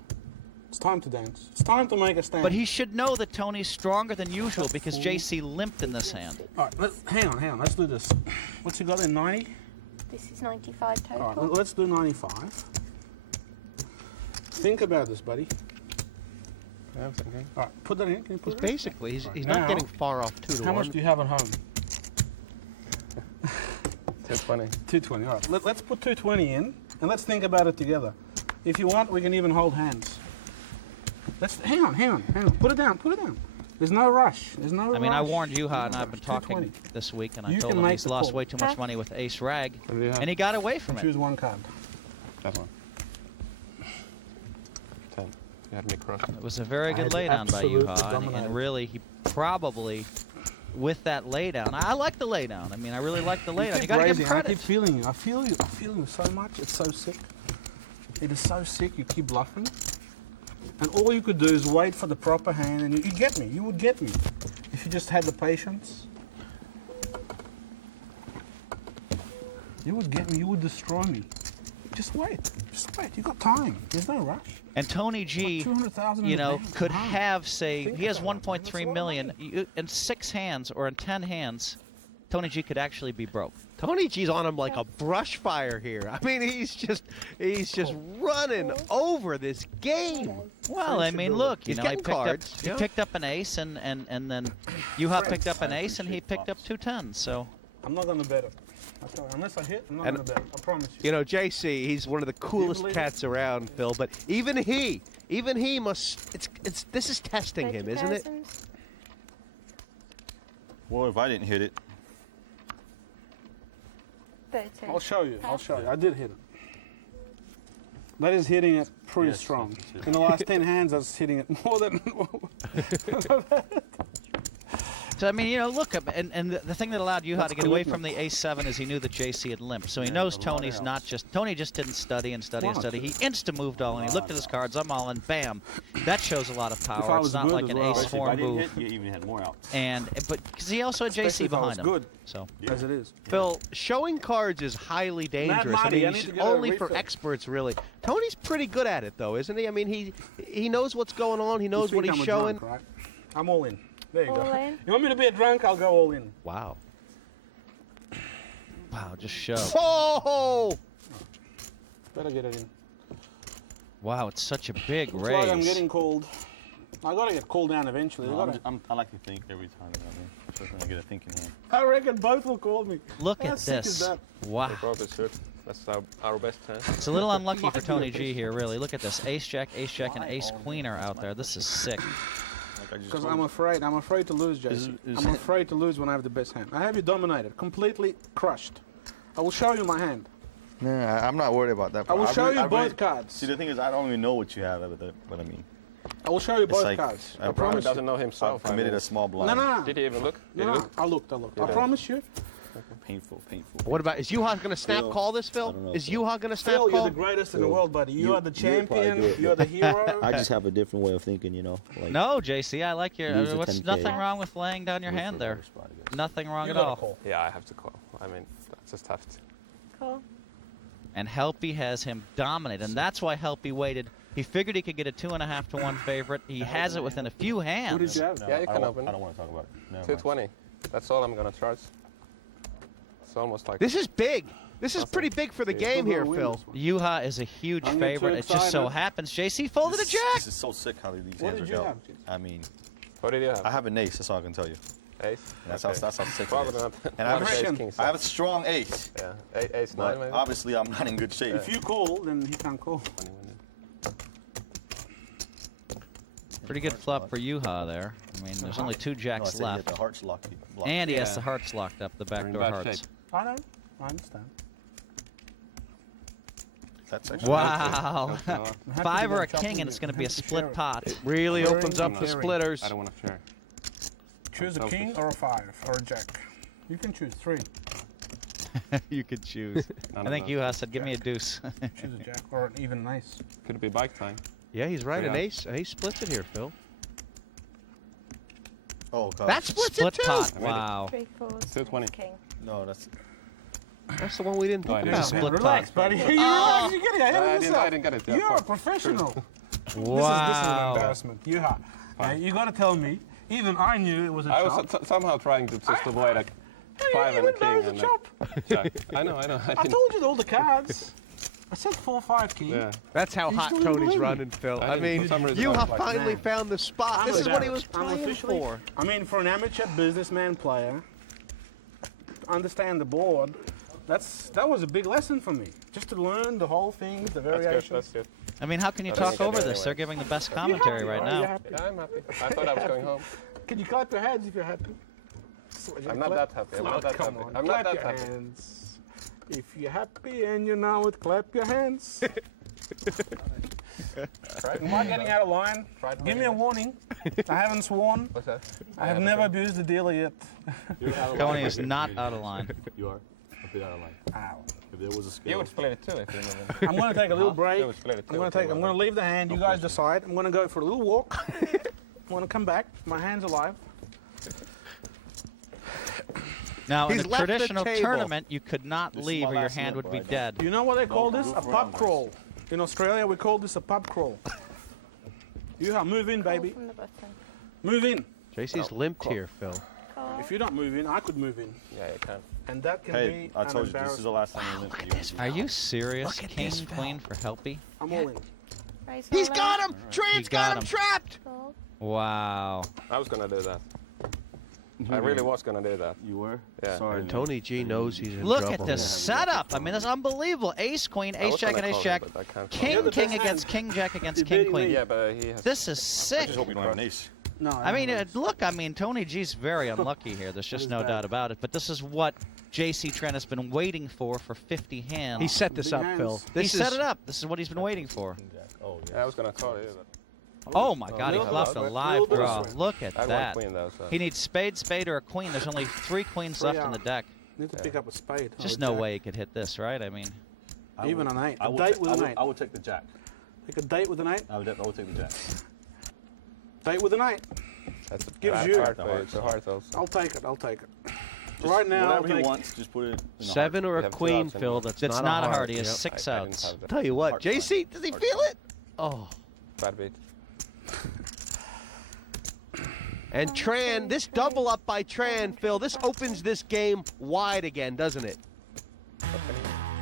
It's time to dance. It's time to make a stand. But he should know that Tony's stronger than usual because JC limped in this hand. All right, hang on. Let's do this. What's he got in 90? This is 95 total. All right, let's do 95. Think about this, buddy. Yeah, I'm thinking. All right, put that in. Can you put it in? Basically, he's Right, not now, getting far off 2 to How 1. much do you have at home? 220. 220. All right, let's put 220 in, and let's think about it together. If you want, we can even hold hands. Hang on. Put it down. There's no rush. I mean, I warned Juha, and I've been talking this week, and I You told can him make he's the lost call. way too much money with ace rag, What do you have? and he got away from it. Choose one card. That one. 10. You had me crossed. It was a very I good had laydown by absolutely Juha, and dominated. really, he probably, with that laydown, I like the laydown. I mean, I really like the laydown. You keep got to give raising. him credit. I keep feeling you. I feel you so much. It's so sick. It is so sick. You keep bluffing, and all you could do is wait for the proper hand, and you get me. You would get me if you just had the patience. You would get me. You would destroy me. Just wait. You got time. There's no rush. And Tony G, 200,000 in you the know, bank. could Wow. have, say, Think he has about it, man. 1.3 That's a lot of million. money. In 6 hands or in 10 hands, Tony G could actually be broke. Tony G's on him like a brush fire here. I mean, he's just running over this game. Well, I mean, look, you He's know, he getting picked cards, up he yeah. picked up an ace, and then Juha picked up an ace, and he picked up 2 tens. So I'm not gonna bet it. Unless I hit, I'm not going to bet. I promise you. You know, JC, he's one of the coolest believe cats around, Phil. But even he must. This is testing him, isn't it? Well, if I didn't hit it. 13. I'll show you. I did hit it. That is hitting it pretty strong. In the last 10 hands, I was hitting it more than... So, I mean, you know, look, and the thing that allowed Juha to get away from the ace-7 is he knew that JC had limped. So he knows Tony's not just... Tony just didn't study and study and study. He insta-moved all in. He looked at his cards. I'm all in. Bam. That shows a lot of power. It's not like an ace-4 move. You even had more outs. But because he also had JC behind him. Good. So. As it is. Phil, showing cards is highly dangerous. I mean, only for experts, really. Tony's pretty good at it, though, isn't he? I mean, he knows what's going on. He knows what he's showing. Drunk, right? I'm all in. There you All go. in. You want me to be a drunk? I'll go all in. Wow. Wow, just show. Oh! Better get it in. Wow, it's such a big Looks raise. like I'm getting called. I gotta get called down eventually. No, I like to think every time. You know what I mean? Especially when I get a thinking hand. I reckon both will call me. Look How at sick is this. that? Wow. That's our best hand. It's a little unlucky for Tony G here, really. Look at this. Ace-jack, and ace-queen are out there. This is sick. Because I'm afraid to lose, Jason. I'm afraid to lose when I have the best hand. I have you dominated, completely crushed. I will show you my hand. Nah, I'm not worried about that. I will show you both cards. See, the thing is, I don't even know what you have. What I mean. I will show you both cards. I promise. He doesn't know himself. I committed a small blind. No. Did he even look? No, I looked. I promise you. Painful. What about, is Juha going to snap call this, Phil? Is Juha going to snap Phil, call? you're the greatest in the world, buddy. You are the champion. You're the hero. I just have a different way of thinking, you know. Like, No, JC, I like your... Use a what's 10K. nothing wrong with laying down your hand there. Nothing wrong at all. Yeah, I have to call. I mean, that's just have to. Cool. And Helppi has him dominated, and that's why Helppi waited. He figured he could get a 2.5 to 1 favorite. He has it within a few hands. Who did you have? Yeah, you can open. I don't want to talk about it. Never mind. 220. That's all I'm gonna charge. It's almost like. This is big. This is pretty big for the game here, Phil. Juha is a huge I'm favorite. too It just so excited. happens JC folded a jack. This is so sick how these What hands did are you dealt. have? I mean, What did you have? I have an ace. That's all I can tell you. Ace. That's Okay. how sick it Probably is. not. And I have, not Ace king, I have a strong ace. Yeah, ace But 9 maybe. obviously, I'm not in good shape. If you call, then he can't call. Pretty good flop for Juha there. I mean, there's only 2 No, I jacks said he had left. the hearts locked. And he has the hearts locked up, the backdoor bad hearts. shape. I know. I understand. That's actually Wow. I'm happy 5 to or a get chopped king, with and it's it. going to be a Happy to split share it. pot. It really Very opens up the caring. splitters. I don't want to share. Choose a king or a 5 or a jack. You can choose 3. You could choose. I think Juha said, give me a deuce. Choose a jack or an even ace. Could it be bike time? Yeah, he's right. Yeah. An ace splits it here, Phil. Oh, God. That splits Split it too. pot. Wow. 3 4s. 220. King. No, that's... That's the one we didn't No, I think didn't. about. Split Relax, pot. buddy. You relax. You're getting ahead of I yourself. didn't get it. You're a professional. This is an Wow. embarrassment. You got to tell me. Even I knew it was a I chop. was somehow trying to just avoid a 5 and a king That was a and chop. jack. I know. I told you all the cards. I said 4-5 king. Yeah. That's how hot still didn't Tony's believe me. running, Phil. I I didn't- mean, for some reason I Juha was like, finally man. found the spot. This is what he was I'm playing officially, for. I mean, for an amateur businessman player, to understand the board, that was a big lesson for me. Just to learn the whole thing, the That's good. variations. That's good. I mean, how can you That's talk good over anyway. this? They're giving the best commentary right Are you now. happy? Yeah, I'm happy. I thought I was going home. Can you clap your hands if you're happy? I'm not that happy. I'm not that Come happy. on, I'm clap not that your happy. hands. If you're happy and you know it, clap your hands. Am I getting out of line? Give me a warning. I haven't sworn. What's that? I have never abused the dealer yet. Tony is not out of line. You are a bit out of line. Ow. If there was a scale... You would split it too if you remember. I'm going to take a little break. You would split it too. I'm going to leave the hand. You guys decide. I'm going to go for a little walk. I'm going to come back. My hand's alive. Now, He's in a left the traditional table. tournament, you could not This is leave my or your last hand limp would be right dead. You know what they call this? go A for pub numbers. crawl. In Australia, we call this a pub crawl. You move in, baby. From the button. Move in. JC's limped here, Phil. Call. If you don't move in, I could move in. Yeah, you can. And that can Hey, be I an told you, this is the embarrassment. last time you live for you. Are you serious? Look at King, this, Phil. queen for Helppi? I'm all in. Raise He's all got in. him! Tran's He got got him him. trapped! Call. Wow. I was gonna do that. I really was gonna do that. You were? Yeah. Sorry. And Tony G knows he's in Look trouble. at this setup. I mean, that's unbelievable. Ace queen, I ace was jack, gonna and ace call jack. him, but I can't call King him. king against king jack against king queen. Yeah, but he has. This is I sick. just hope you don't have an ace. No. I mean, look, I mean, Tony G's very unlucky here. There's just no doubt about it. But this is what JC Tran has been waiting for 50 hands. He set this up, Phil. He set it up. This is what he's been waiting for. Oh, Yeah, I was gonna call you. But Oh my God, he little flopped a bit. live Little bit. draw. Look at I had that. one queen though, so. He needs spade, or a queen. There's only 3 queens left in the deck. Need to pick up a spade. Just no way he could hit this, right? I mean, Even an 8. I A would date ta- with I an would- 8. I would take the jack. Take a date with an 8. I would take the jack. Date with an 8. That's a Gives bad you- card, but it's a heart also. I'll take it. I'll take it. Just Right now, I'll whatever he take wants, just put it in the 7 or You a have two queen, outs in Phil. there. That's it's not a heart. He has Yep. 6 I didn't outs. have that. Tell you what, Heart JC, fine. does he Heart feel fine. it? Oh. Bad beat. And Tran, this double up by Tran, Phil, this opens this game wide again, doesn't it?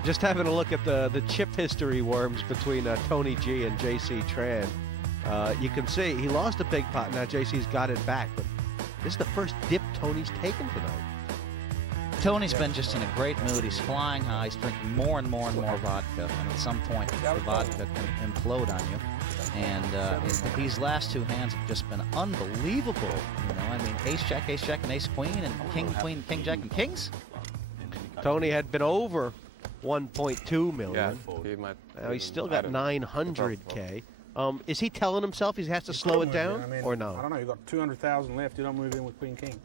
Just having a look at the chip history worms between Tony G and JC Tran. You can see he lost a big pot. Now JC's got it back. But this is the first dip Tony's taken tonight. Tony's been just in a great mood. He's flying high. He's drinking more and more and more vodka. And at some point, the vodka can implode on you. And these last 2 hands have just been unbelievable. You know, I mean, ace jack, and ace queen, and king, queen, king, jack, and kings. Tony had been over 1.2 million. Yeah, he might. Now he's still got I don't know. 900K. Is he telling himself he has to slow it down, or no? I don't know. You've got 200,000 left. You don't move in with Queen King.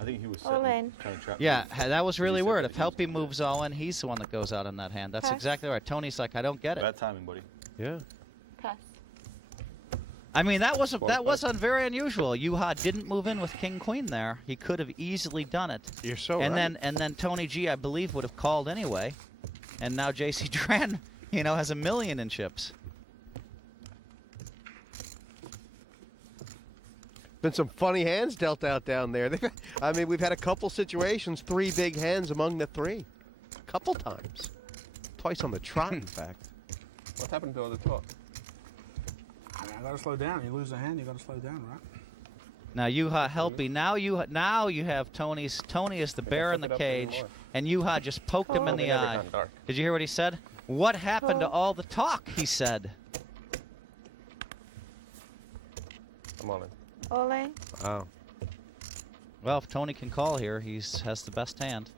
I think he was All in. trying to trap Yeah, me. that was really He said weird. that If he was Helppi moves all in, he's the one that goes out on that hand. That's Pass. exactly right. Tony's like, I don't get it. Bad timing, buddy. Yeah. Pass. I mean, that was very unusual. Juha didn't move in with king queen there. He could have easily done it. You're so and right. then Tony G, I believe, would have called anyway. And now JC Tran, you know, has $1 million in chips. Been some funny hands dealt out down there. I mean, we've had a couple situations, 3 big hands among the 3. A couple times. Twice on the trot, in fact. What happened to the top? I gotta slow down. You lose a hand, you gotta slow down, right? Now Juha Helppi. Now you have Tony's. Tony is the bear in the flip it up cage, anymore. and Juha just poked him in the eye. Dark. Did you hear what he said? What happened to all the talk? He said. I'm all in. All in. Wow. Well, if Tony can call here, has the best hand.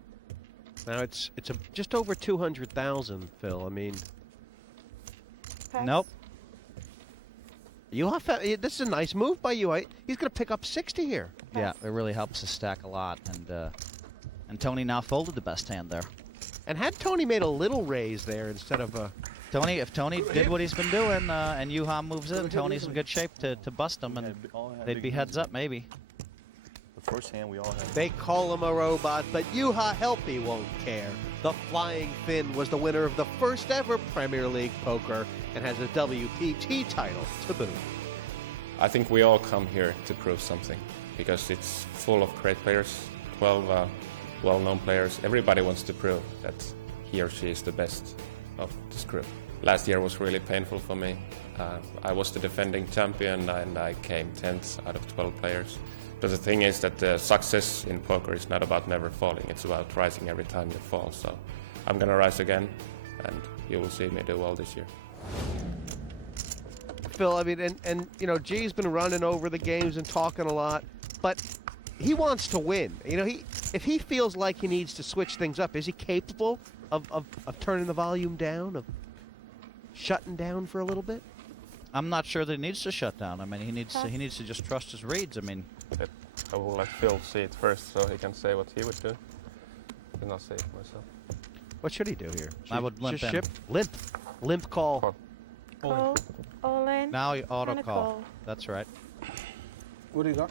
Now it's just over 200,000, Phil. I mean, Pass. Nope. this is a nice move by Juha. He's going to pick up 60 here. Yeah, it really helps us stack a lot, and Tony now folded the best hand there. And had Tony made a little raise there instead of a... Tony, if Tony did what he's been doing, and Juha moves in, Tony's in good shape to bust him, and they'd be heads up maybe. The first hand we all had. They call him a robot, but Juha Helppi won't care. The Flying Finn was the winner of the first ever Premier League poker and has a WPT title to boot. I think we all come here to prove something because it's full of great players, 12 well-known players. Everybody wants to prove that he or she is the best of this group. Last year was really painful for me. I was the defending champion and I came 10th out of 12 players. But the thing is that the success in poker is not about never falling, it's about rising every time you fall. So I'm gonna rise again and you will see me do well this year. Phil, I mean, and you know, G's been running over the games and talking a lot, but he wants to win. You know, if he feels like he needs to switch things up, is he capable of turning the volume down, of shutting down for a little bit? I'm not sure that he needs to shut down. I mean, he needs to just trust his reads. I mean, I will let Phil see it first so he can say what he would do. And I'll say it myself. What should he do here? I would limp just in. ship? Limp call. Call. All in. Now you auto And a call. call. That's right. What do you got?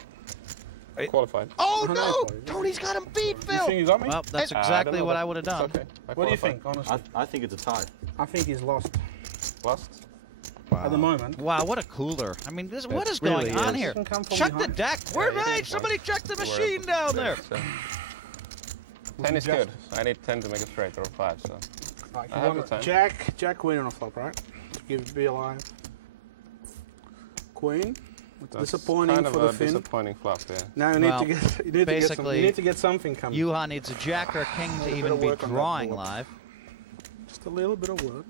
Qualified. Oh Oh, no! no. Tony's got him beat, You Phil. think you got me? Well, that's I don't exactly know, what but I would have done. It's okay. I What do you qualified. think, honestly? I think it's a tie. I think he's lost Lost? at the moment. Wow, what a cooler. I mean, what is really going on is. here? Can come from Check the behind. deck. We're you right. did. Somebody check the You were machine down there. So. 10 is good. I need 10 to make a straight or a 5, so. Like, I you have want the time. Jack queen on a flop, right? To be alive. Queen. That's disappointing kind of for the a fin. disappointing flop, yeah. Now you need to get you need to get something coming. Juha needs a jack or a king to even be drawing live. Just a little bit of work.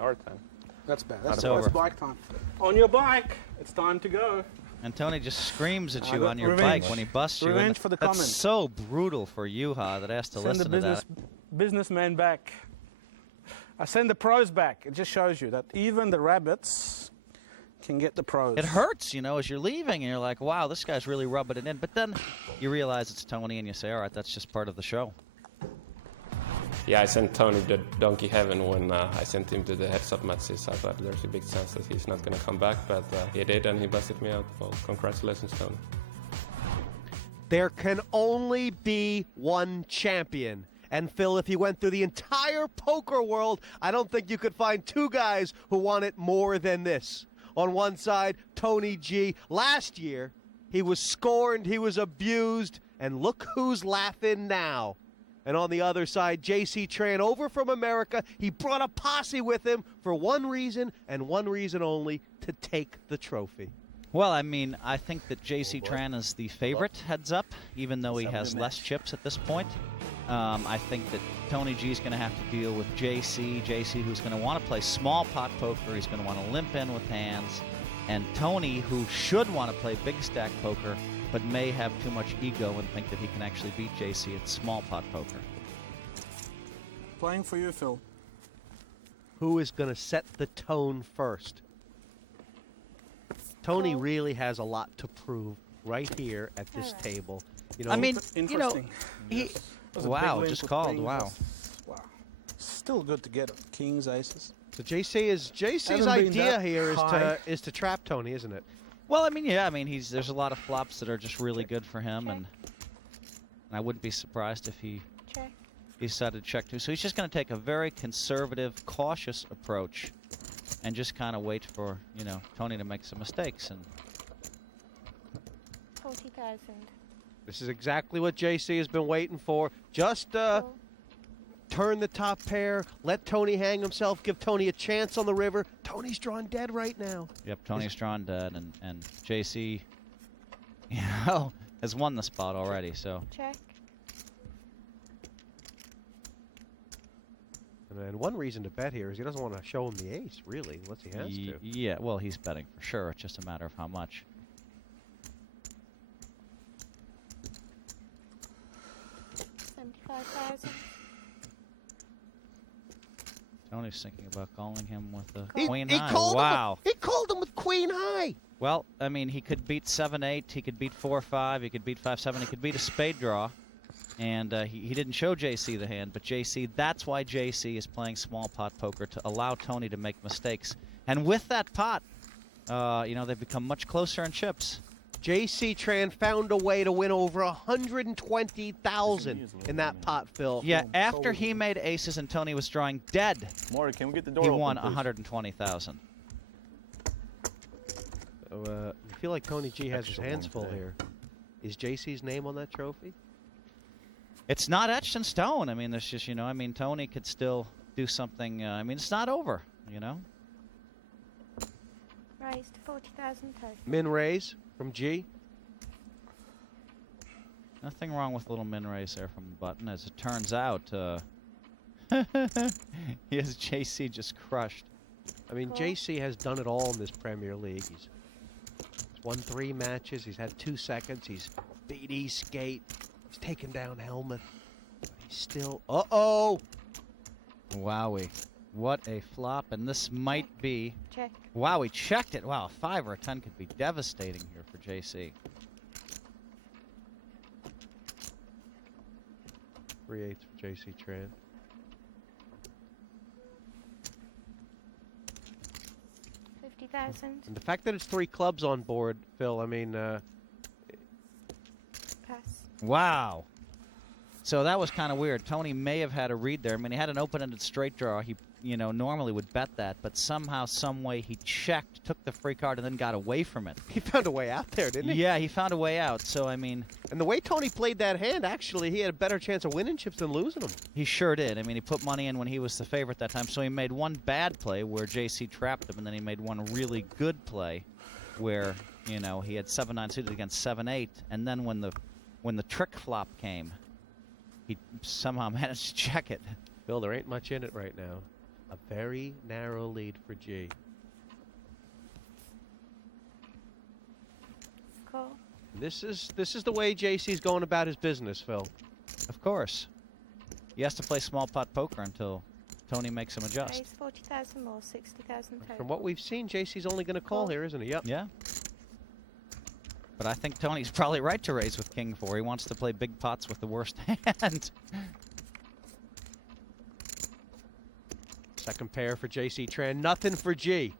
Our time. That's bad. That's That's over. bike time. On your bike, it's time to go. And Tony just screams at you got on your revenge. bike when he busts you. Revenge And for the that's comments. so brutal for Juha that has to Send listen the to that. businessman back. I send the pros back. It just shows you that even the rabbits can get the pros. It hurts, you know, as you're leaving, and you're like, wow, this guy's really rubbing it in. But then you realize it's Tony, and you say, all right, that's just part of the show. Yeah, I sent Tony to donkey heaven when I sent him to the heads-up matches. I thought there's a big chance that he's not going to come back, but he did, and he busted me out. Well, congratulations, Tony. There can only be one champion. And Phil, if you went through the entire poker world, I don't think you could find two guys who want it more than this. On one side, Tony G. Last year, he was scorned, he was abused, and look who's laughing now. And on the other side, JC Tran, over from America. He brought a posse with him for one reason and one reason only, to take the trophy. Well, I mean, I think that JC Tran is the favorite, heads up, even though he has less chips at this point. I think that Tony G is going to have to deal with JC who's going to want to play small pot poker. He's going to want to limp in with hands. And Tony, who should want to play big stack poker, but may have too much ego and think that he can actually beat JC at small pot poker. Playing for you, Phil. Who is going to set the tone first? Tony really has a lot to prove right here at this table. You know, I mean, you know, he... Was a Wow, big win just for called, Queens. wow. Wow. Still good to get it. Kings, aces. So JC's Hasn't been idea that here high. is to trap Tony, isn't it? Well, I mean, yeah, I mean, there's a lot of flops that are just really good for him, and I wouldn't be surprised if he decided to check too. So he's just going to take a very conservative, cautious approach, and just kind of wait for, you know, Tony to make some mistakes. And 40,000. This is exactly what JC has been waiting for. Just turn the top pair, let Tony hang himself, give Tony a chance on the river. Tony's drawn dead right now. Yep, Tony's drawn dead, and JC, you know, has won the spot already. So Check. And one reason to bet here is he doesn't want to show him the ace, really, unless he has to. Yeah, well, he's betting for sure. It's just a matter of how much. Tony's thinking about calling him with a queen high. Wow. He called him with queen high. Well, I mean, he could beat 7-8, he could beat 4-5, he could beat 5-7, he could beat a spade draw. And he didn't show JC the hand, but JC, that's why JC is playing small pot poker, to allow Tony to make mistakes. And with that pot, you know, they've become much closer in chips. JC Tran found a way to win over 120,000 in that pot, Phil. Yeah, after he made aces and Tony was drawing dead, Maury, can we get the door he open, won please? 120,000. I feel like Tony G has his hands full here. Is JC's name on that trophy? It's not etched in stone. I mean, there's just, you know, I mean, Tony could still do something. I mean, it's not over, you know? Raised 40,000 total. Min raise from G. Nothing wrong with a little min raise there from the button. As it turns out, he has JC just crushed. I mean, JC has done it all in this Premier League. He's won 3 matches. He's had 2 seconds. He's beat Eastgate. He's taken down Hellmuth. He's still... Uh-oh! Wowie. What a flop. And this might be... Check. Wow, he checked it. Wow, a 5 or a 10 could be devastating here for JC. 3/8 for JC Tran. $50,000. And the fact that it's 3 clubs on board, Phil, I mean... Pass. Wow. So that was kind of weird. Tony may have had a read there. I mean, he had an open-ended straight draw. He, you know, normally would bet that, but somehow, some way, he checked, took the free card, and then got away from it. He found a way out there, didn't he? Yeah, he found a way out. So, I mean... And the way Tony played that hand, actually, he had a better chance of winning chips than losing them. He sure did. I mean, he put money in when he was the favorite that time. So he made one bad play where JC trapped him, and then he made one really good play where You know, he had 7-9 suited against 7-8, and then when the trick flop came, he somehow managed to check it. Bill, there ain't much in it right now. A very narrow lead for G. Cool. This is the way JC's going about his business, Phil. Of course. He has to play small pot poker until Tony makes him adjust. Raise 40,000 more, 60,000 total. From what we've seen, JC's only going to call here, isn't he? Yep. Yeah. But I think Tony's probably right to raise with King 4. He wants to play big pots with the worst hand. Second pair for JC Tran. Nothing for G.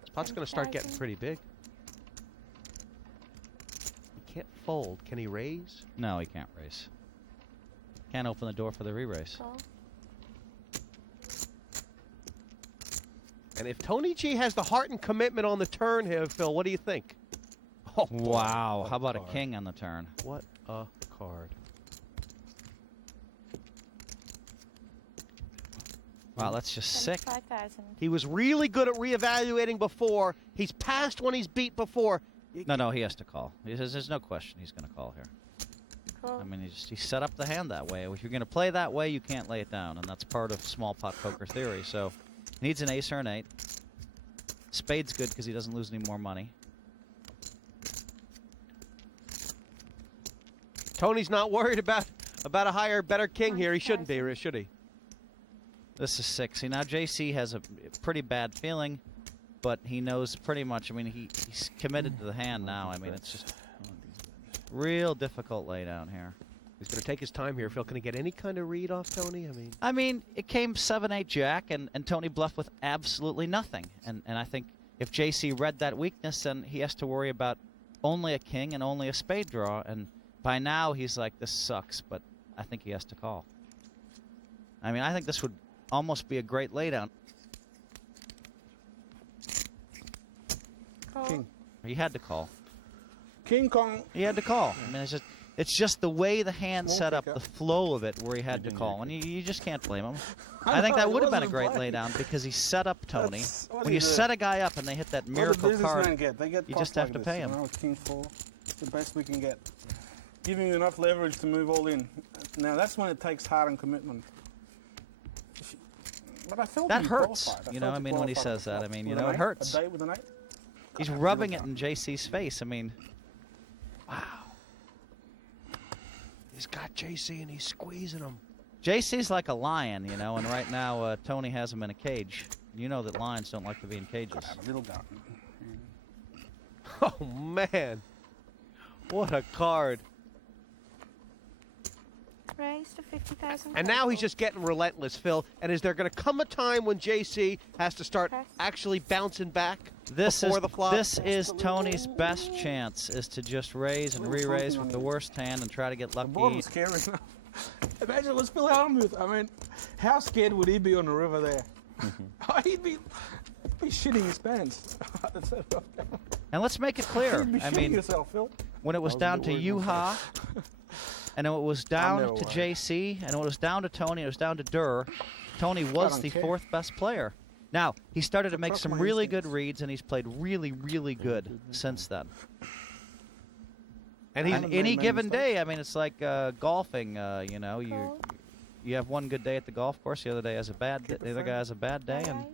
This pot's going to start getting pretty big. He can't fold. Can he raise? No, he can't raise. Can't open the door for the re-raise. Cool. And if Tony G has the heart and commitment on the turn here, Phil, what do you think? Oh, wow. How about a king on the turn? What a card. Wow, that's just sick. 75,000. He was really good at reevaluating before. He's passed when he's beat before. No, he has to call. There's no question he's going to call here. Cool. I mean, he set up the hand that way. If you're going to play that way, you can't lay it down, and that's part of small pot poker theory. So he needs an ace or an 8. Spade's good because he doesn't lose any more money. Tony's not worried about a higher, better king here. He shouldn't be, or should he? This is 6. See, now JC has a pretty bad feeling, but he knows pretty much. I mean, he's committed to the hand now. I mean, it's just real difficult laydown here. He's going to take his time here. Phil, can he get any kind of read off Tony? I mean, it came 7-8 jack, and Tony bluffed with absolutely nothing. And I think if JC read that weakness, then he has to worry about only a king and only a spade draw. And by now, he's like, this sucks, but I think he has to call. I mean, I think this would almost be a great laydown. Cool. King. He had to call. King Kong. He had to call. I mean, it's just the way the hand set up, the flow of it, where he had to call. And you just can't blame him. I think that would have been a great laydown because he set up Tony. When you set a guy up and they hit that miracle card, you just have to pay him. King 4, the best we can get. Giving you enough leverage to move all in. Now, that's when it takes heart and commitment. But I felt that hurts, you know, I mean, when he says that. I mean, you know, it hurts. A date with an 8? He's rubbing it in JC's face. I mean, wow. He's got JC and he's squeezing him. JC's like a lion, you know, and right now Tony has him in a cage. You know that lions don't like to be in cages. A little gun. Oh, man. What a card. Raised to 50,000. And now he's just getting relentless, Phil. And is there going to come a time when JC has to start actually bouncing back before the flop? This is Tony's best chance, is to just raise and re-raise with the worst hand and try to get lucky. The bottom's scary enough. Imagine, let's Phil Hellmuth. I mean, how scared would he be on the river there? He'd be shitting his pants. And let's make it clear. You'd be I shitting mean, yourself, Phil. when it was down to Juha, and it was down to JC, and it was down to Tony, it was down to Durrr, Tony was the 4th best player. Now, he started to make some really good reads, and he's played really, really good since then. And any given day, I mean, it's like golfing. You know, you have one good day at the golf course, the other day has a bad, the other guy has a bad day, and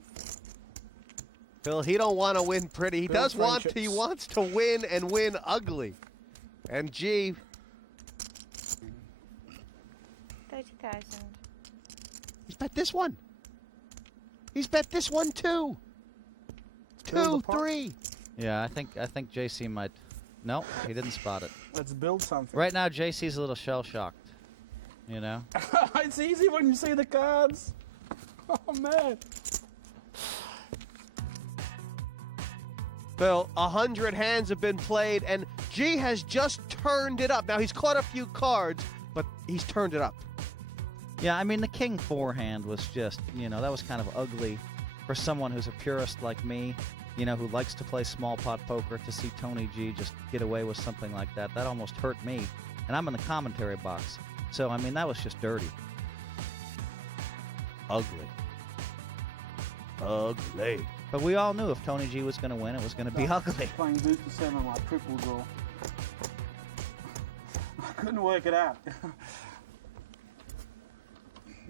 Phil, he don't want to win pretty. He does want to. He wants to win and win ugly. And G. 30,000. He's bet this one. He's bet this one too. 2, 3. Yeah, I think JC might. No, he didn't spot it. Let's build something. Right now, JC's a little shell-shocked. You know? It's easy when you see the cards. Oh, man. Phil, 100 hands have been played, and G has just turned it up. Now, he's caught a few cards, but he's turned it up. Yeah, I mean, the King 4 hand was just, you know, that was kind of ugly for someone who's a purist like me, you know, who likes to play small pot poker. To see Tony G just get away with something like that, that almost hurt me. And I'm in the commentary box. So, I mean, that was just dirty. Ugly. ugly. But we all knew if Tony G was going to win, it was going to be ugly. Playing deuce to 7, like triple draw. I couldn't work it out.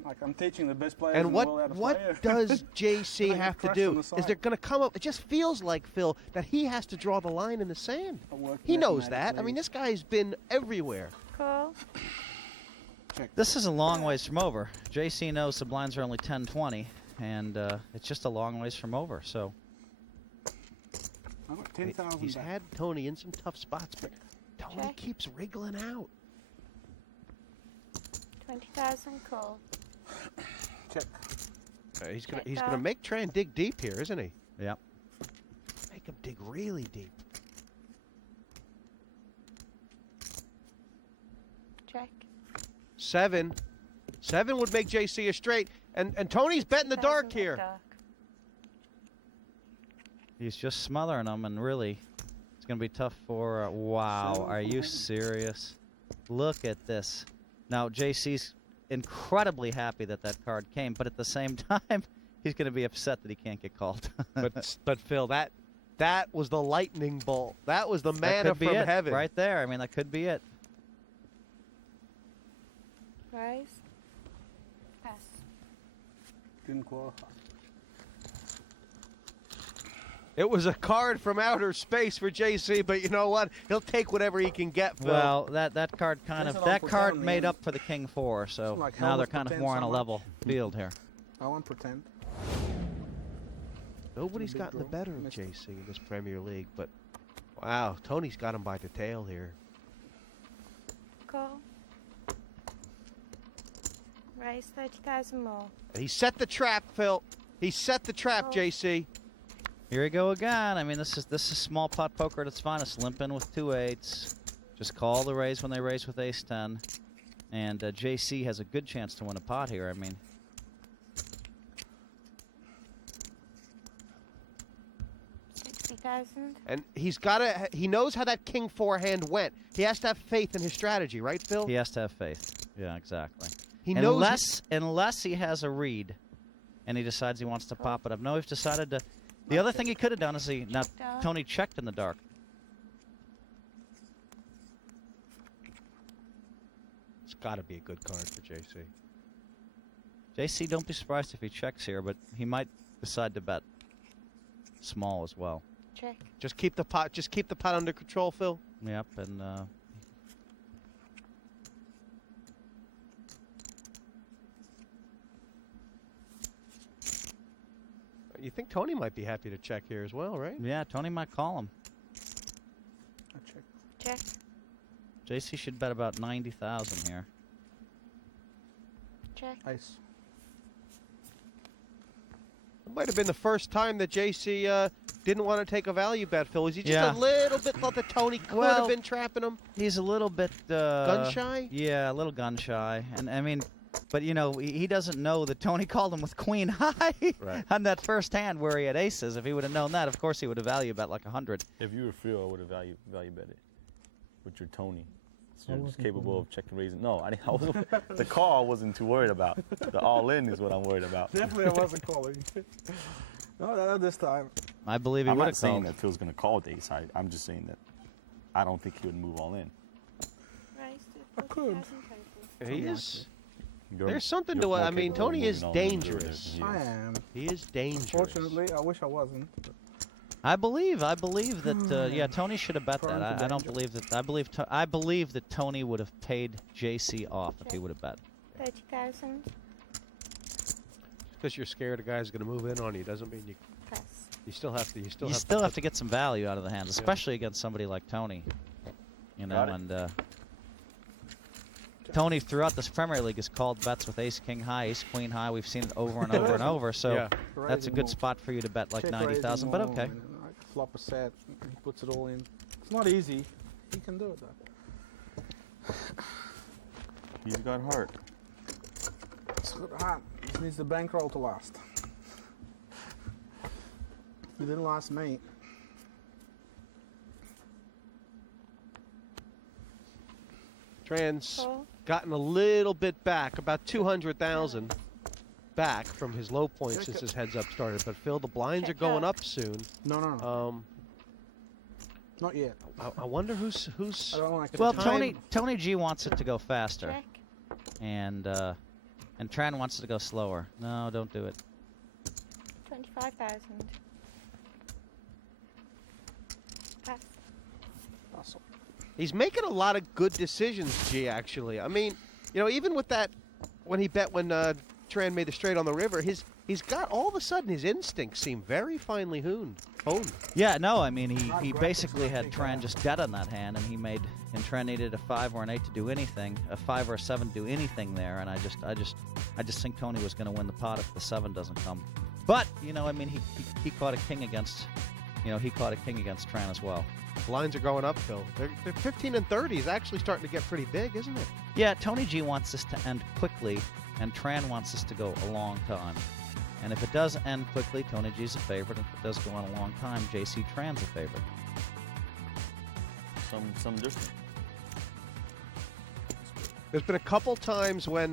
Like I'm teaching the best players And in the world how to play. what does JC have to do? Is there going to come up? It just feels like, Phil, that he has to draw the line in the sand. He knows that. I mean, this guy's been everywhere. Call. This is a long ways from over. JC knows the blinds are only 10-20, and it's just a long ways from over. So I got 10,000. He's had Tony in some tough spots, but Tony keeps wriggling out. 20,000 call. Check. He's gonna make Tran dig deep here, isn't he? Yep. Make him dig really deep. Check. 7. 7 would make JC a straight, and Tony's betting the dark here. he's just smothering them, and really, it's going to be tough for. Wow, are you serious? Look at this. Now JC's incredibly happy that that card came, but at the same time, he's going to be upset that he can't get called. but Phil, that was the lightning bolt. That was the manna from heaven. Right there. I mean, that could be it. Rise. Pass. Didn't qualify. It was a card from outer space for JC, but you know what? He'll take whatever he can get, Phil. Well, that card made up for the King 4, so like now they're Hellmuth kind of pretends more on so a much. level field here. I won't pretend. Nobody's gotten the better of JC in this Premier League, but wow, Tony's got him by the tail here. Call. Raise 30,000 more. And he set the trap, Phil. He set the trap, JC. Here we go again. I mean, this is small pot poker at its finest. Limp in with 2 8s. Just call the raise when they raise with ace 10. And JC has a good chance to win a pot here. I mean, 60,000. And he knows how that King 4 hand went. He has to have faith in his strategy, right, Phil? he has to have faith. Yeah, exactly. He knows Unless he has a read and he decides he wants to pop it up. No, he's decided to. The other thing he could have done is Tony checked in the dark. It's got to be a good card for JC. JC, don't be surprised if he checks here, but he might decide to bet small as well. Check. Just keep the pot under control, Phil. Yep, and You think Tony might be happy to check here as well, right? yeah, Tony might call him. Check. JC should bet about 90,000 here. Check. Ice. It might have been the first time that JC didn't want to take a value bet, Phil. Was he just Yeah. a little bit thought that Tony could have been trapping him? He's a little bit gun shy? Yeah, a little gun shy. And I mean, but you know, he doesn't know that Tony called him with queen high on that first hand where he had aces. If he would have known that, of course he would have value bet like 100. If you were Phil, I would have value bet it with your Tony. So you're just capable of checking raising. No, I wasn't, the call I wasn't too worried about. The all-in is what I'm worried about. Definitely I wasn't calling. No, not this time. I believe he I'm would not have saying called. that Phil's going to call with the ace high. I'm just saying that I don't think he would move all in. Raise I to could. 40,000 total. He is. You're- There's something you're to it. more I mean, capable of Tony is moving all in than dangerous. he I is. am. He is dangerous. Fortunately, I wish I wasn't. But I believe that yeah, Tony should have bet Prone that. to I don't danger. believe that. I believe that Tony would have paid JC off if he would have bet. 30,000. Because you're scared a guy's going to move in on you doesn't mean you. Pass. You still have to. You still You have still to have to get some value out of the hands, especially against somebody like Tony. You know, Got it. and Tony throughout this Premier League has called bets with ace king high, ace queen high. We've seen it over and over and over. So Yeah. that's a raising good more. spot for you to bet like Check 90,000. raising But more, okay. and I flop a set. He puts it all in. It's not easy. He can do it though. He's got heart. It's good heart. He needs the bankroll to last. He didn't last me. Tran's Call. gotten a little bit back, about 200,000. back from his low point since his heads up started. But Phil, the blinds are going up soon. No. Not yet. I wonder who's. I don't like Well, Tony G wants it to go faster, Check. and Tran wants it to go slower. No, don't do it. 25,000. Pass. He's making a lot of good decisions, G, actually. I mean, you know, even with that, when Tran made the straight on the river, he's got, all of a sudden, his instincts seem very finely honed. Yeah, no, I mean, he basically had Tran just dead on that hand, and Tran needed a 5 or an 8 to do anything, a 5 or a 7 to do anything there, and I just think Tony was going to win the pot if the 7 doesn't come. But, you know, I mean, he caught a king against, Tran as well. Lines are going up, Phil. They're 15 and 30 is actually starting to get pretty big, isn't it? Yeah, Tony G wants this to end quickly, and Tran wants this to go a long time. And if it does end quickly, Tony G's a favorite. If it does go on a long time, JC Tran's a favorite. Some different. There's been a couple times when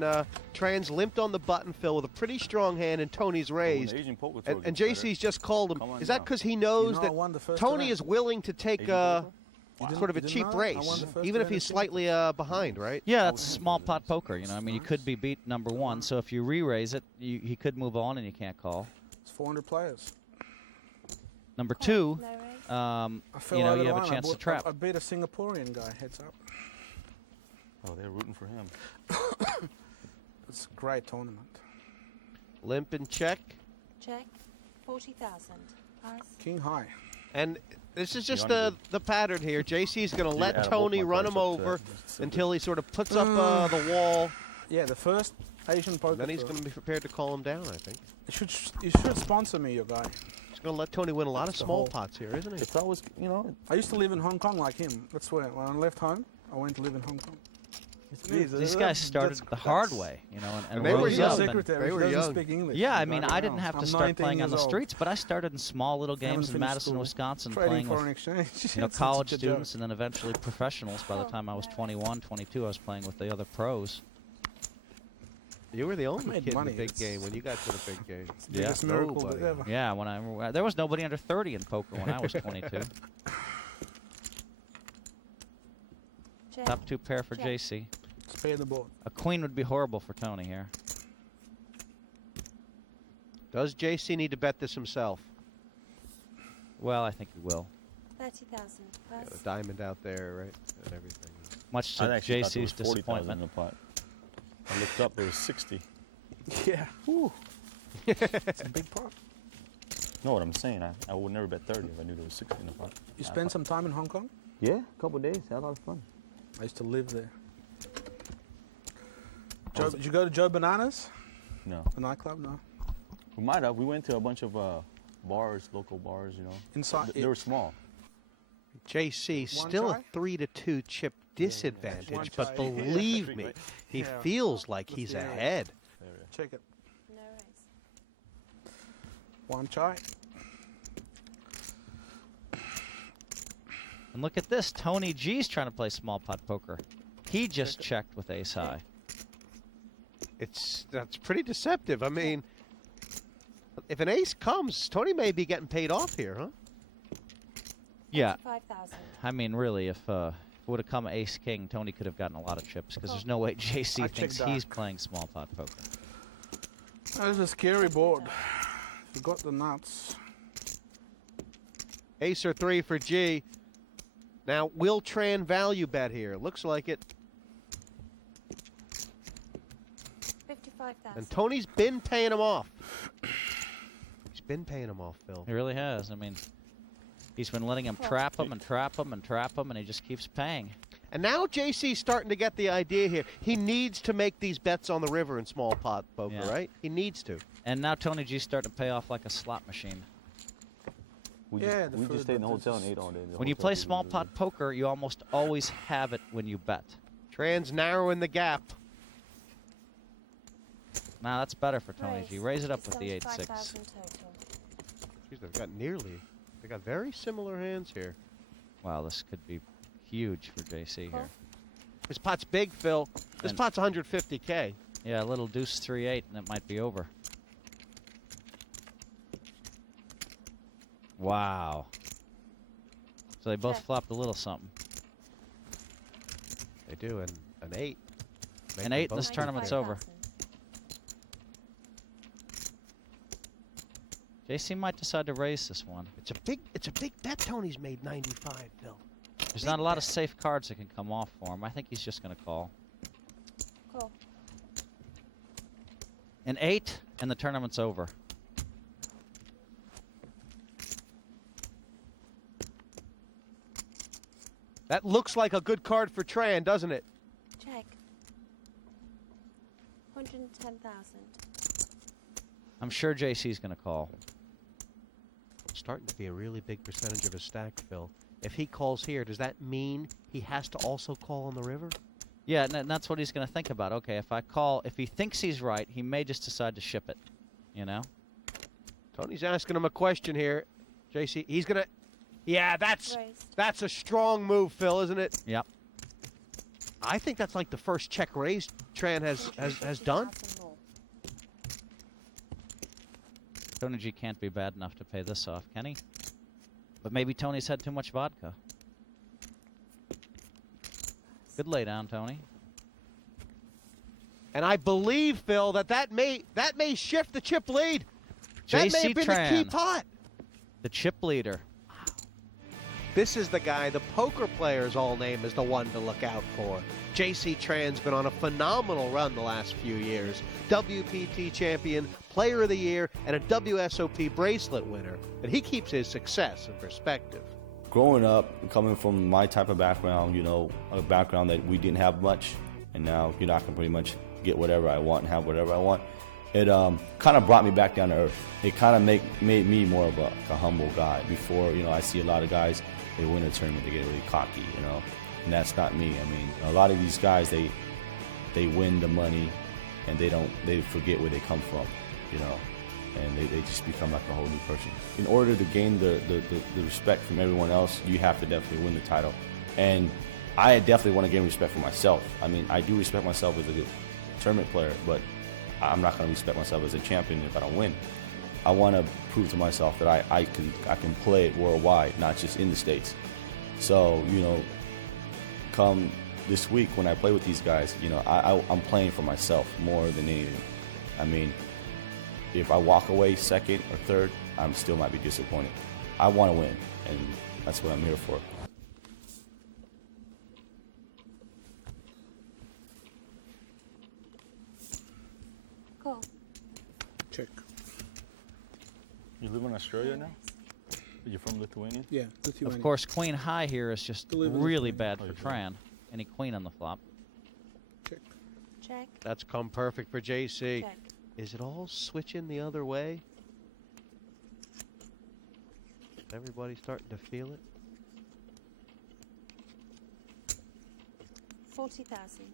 Tran's limped on the button, Phil, with a pretty strong hand, and Tony's raised. And JC's just called him. Is that because he knows that Tony is willing to take sort of a cheap race, even if he's slightly behind, right? Yeah, that's small pot poker. You know, I mean, you could be beat number 1, so if you re-raise it, he could move on, and you can't call. It's 400 players. Number 2, you know, you have a chance to trap. I beat a Singaporean guy, heads up. Oh, they're rooting for him. It's a great tournament. Limp and check. Check. 40,000. Pass. King high. And this is just the pattern here. JC's going to let Tony run him over until he sort of puts up the wall. Yeah, the first Asian poker. Then he's going to be prepared to call him down, I think. You should sponsor me, your guy. He's going to let Tony win a lot of small pots here, isn't he? It's always, you know. I used to live in Hong Kong like him. That's where, when I left home, I went to live in Hong Kong. These guys started the hard way, you know, and they were young. They were young. Speak English. Yeah, I mean, I didn't have to start playing on the streets, but I started in small little games in Madison, Wisconsin, playing with college students and then eventually professionals. By the time I was 21, 22, I was playing with the other pros. You were the only kid in the big game when you got to the big game. Yeah, yeah. There was nobody under 30 in poker when I was 22. Top 2 pair for JC. Pay the board. A queen would be horrible for Tony here. Does JC need to bet this himself? Well, I think he will. 30,000. Yeah, the diamond out there, right, and everything. Much to JC's disappointment. In the pot. I looked up, there was 60. Yeah. Whew. It's a big pot. No, what I'm saying, I would never bet 30 if I knew there was 60 in the pot. You spent some time in Hong Kong? Yeah, a couple of days. Had a lot of fun. I used to live there. Did you go to Joe Bananas? No. The nightclub? No. We might have. We went to a bunch of bars, local bars, you know. Inside. They were small. JC still a 3-2 chip disadvantage, but believe me, he feels like he's ahead. Check it. No raise. One chai. And look at this. Tony G's trying to play small pot poker. He just checked with ace high. That's pretty deceptive. I mean, if an ace comes, Tony may be getting paid off here, huh? Yeah. 5,000. I mean, really, if it would have come ace king, Tony could have gotten a lot of chips because there's no way JC thinks he's playing small pot poker. That's a scary board. You got the nuts. Ace or 3 for G. Now, will Tran value bet here? Looks like it. 55,000. And Tony's been paying him off. He's been paying him off, Phil. He really has. I mean, he's been letting him trap him and trap him and trap him, and he just keeps paying. And now JC's starting to get the idea here. He needs to make these bets on the river in small pot poker, right? He needs to. And now Tony G's starting to pay off like a slot machine. We just stayed in the hotel and ate all day. When you play small pot poker, you almost always have it when you bet. Tran's narrowing the gap. Now that's better for Tony G. Raise it up with the 8-6. Jeez, they got very similar hands here. Wow, this could be huge for JC here. This pot's big, Phil. This pot's 150K. Yeah, a little deuce 3-8, and it might be over. Wow. So they both flopped a little something. They do, and an 8. An 8, and this tournament's over. JC might decide to raise this one. It's a big bet. Tony's made 95, Phil. There's not a lot of safe cards that can come off for him. I think he's just going to call. Call. An 8, and the tournament's over. That looks like a good card for Tran, doesn't it? Check. 110,000. I'm sure JC's going to call. Starting to be a really big percentage of his stack, Phil. If he calls here, does that mean he has to also call on the river? Yeah, and that's what he's going to think about. Okay, if I call, if he thinks he's right, he may just decide to ship it, you know? Tony's asking him a question here. JC, he's going to... Yeah, that's a strong move, Phil, isn't it? Yep. I think that's like the first check raise Tran has done. Tony G can't be bad enough to pay this off, can he? But maybe Tony's had too much vodka. Good lay down, Tony. And I believe, Phil, that may shift the chip lead. That may have been Tran, the key pot. The chip leader. This is the guy the poker players all name as the one to look out for. JC Tran's been on a phenomenal run the last few years. WPT champion, player of the year, and a WSOP bracelet winner. And he keeps his success in perspective. Growing up, coming from my type of background, you know, a background that we didn't have much, and now, you know, I can pretty much get whatever I want and have whatever I want. It kind of brought me back down to earth. It kind of made me more of a humble guy. Before, you know, I see a lot of guys, they win a tournament, they get really cocky, you know, and that's not me. I mean, a lot of these guys, they win the money, and they forget where they come from, you know, and they just become like a whole new person. In order to gain the respect from everyone else, you have to definitely win the title. And I definitely want to gain respect for myself. I mean, I do respect myself as a good tournament player, but I'm not going to respect myself as a champion if I don't win. I want to prove to myself that I can play worldwide, not just in the States. So, you know, come this week when I play with these guys, you know, I'm playing for myself more than anything. I mean, if I walk away second or third, I still might be disappointed. I want to win, and that's what I'm here for. Cool. Check. You live in Australia now? You're from Lithuania? Yeah, Lithuania. Of course, queen high here is just really bad for Tran. Any queen on the flop. Check. Check. That's come perfect for JC. Check. Is it all switching the other way? Everybody starting to feel it? 40,000.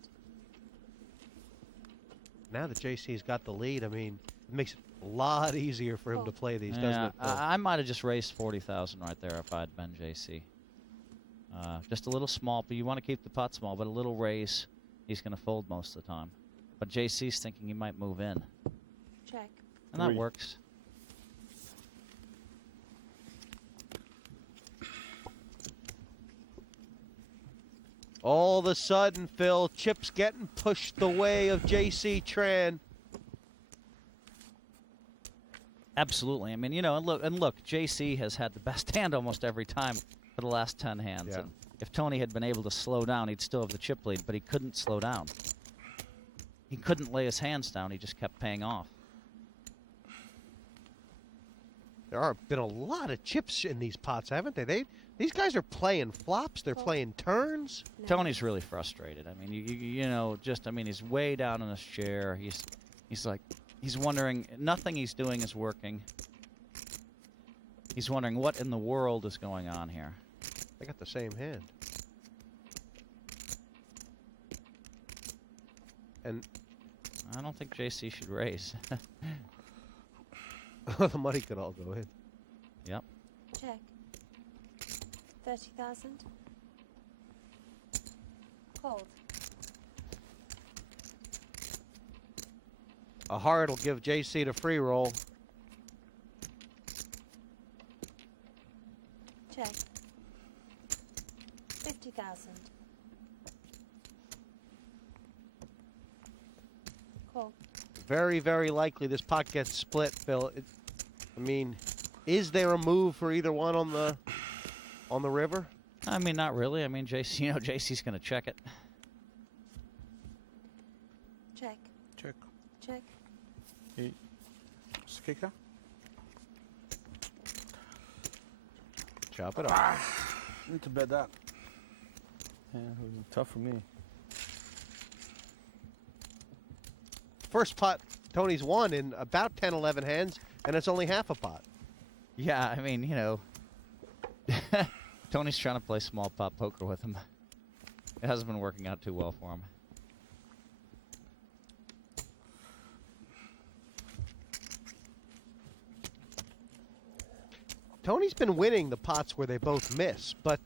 Now that JC's got the lead, I mean, it makes it a lot easier for him to play these, doesn't it? I might have just raised 40,000 right there if I'd been JC. Just a little small, but you want to keep the pot small, but a little raise, he's going to fold most of the time. But JC's thinking he might move in. Check. And that works. All of a sudden, Phil, chips getting pushed the way of JC Tran. Absolutely. I mean, you know, and look, JC has had the best hand almost every time for the last 10 hands. Yeah. And if Tony had been able to slow down, he'd still have the chip lead, but he couldn't slow down. He couldn't lay his hands down. He just kept paying off. There have been a lot of chips in these pots, haven't they? These guys are playing flops. They're playing turns. No. Tony's really frustrated. I mean, you know, just, I mean, he's way down in his chair. He's like, he's wondering, nothing he's doing is working. He's wondering what in the world is going on here. They got the same hand. And I don't think JC should raise. the money could all go in. Yep. Check. 30,000. Cold. A heart will give JC the free roll. Call. Very, very likely this pot gets split, Phil. I mean, is there a move for either one on the river? I mean, not really. I mean, JC, JC's going to check it. Check. Check. Check. Kicker. Chop it off. Need to bet that. Yeah, it was tough for me. First pot, Tony's won in about 10, 11 hands, and it's only half a pot. Yeah, I mean, Tony's trying to play small pot poker with him. It hasn't been working out too well for him. Tony's been winning the pots where they both miss, but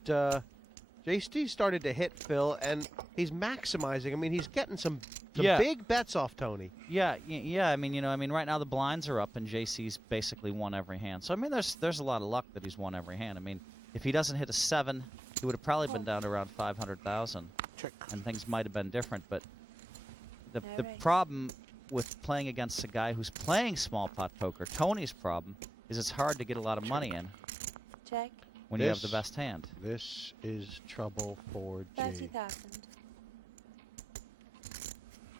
JC started to hit Phil, and he's maximizing. I mean, he's getting some big bets off Tony. Yeah. I mean, right now the blinds are up, and JC's basically won every hand. So I mean, there's a lot of luck that he's won every hand. I mean, if he doesn't hit a 7, he would have probably been down to around 500,000, and things might have been different. But the problem with playing against a guy who's playing small pot poker, Tony's problem, is it's hard to get a lot of money in. Check. When you have the best hand. This is trouble for G. 30,000.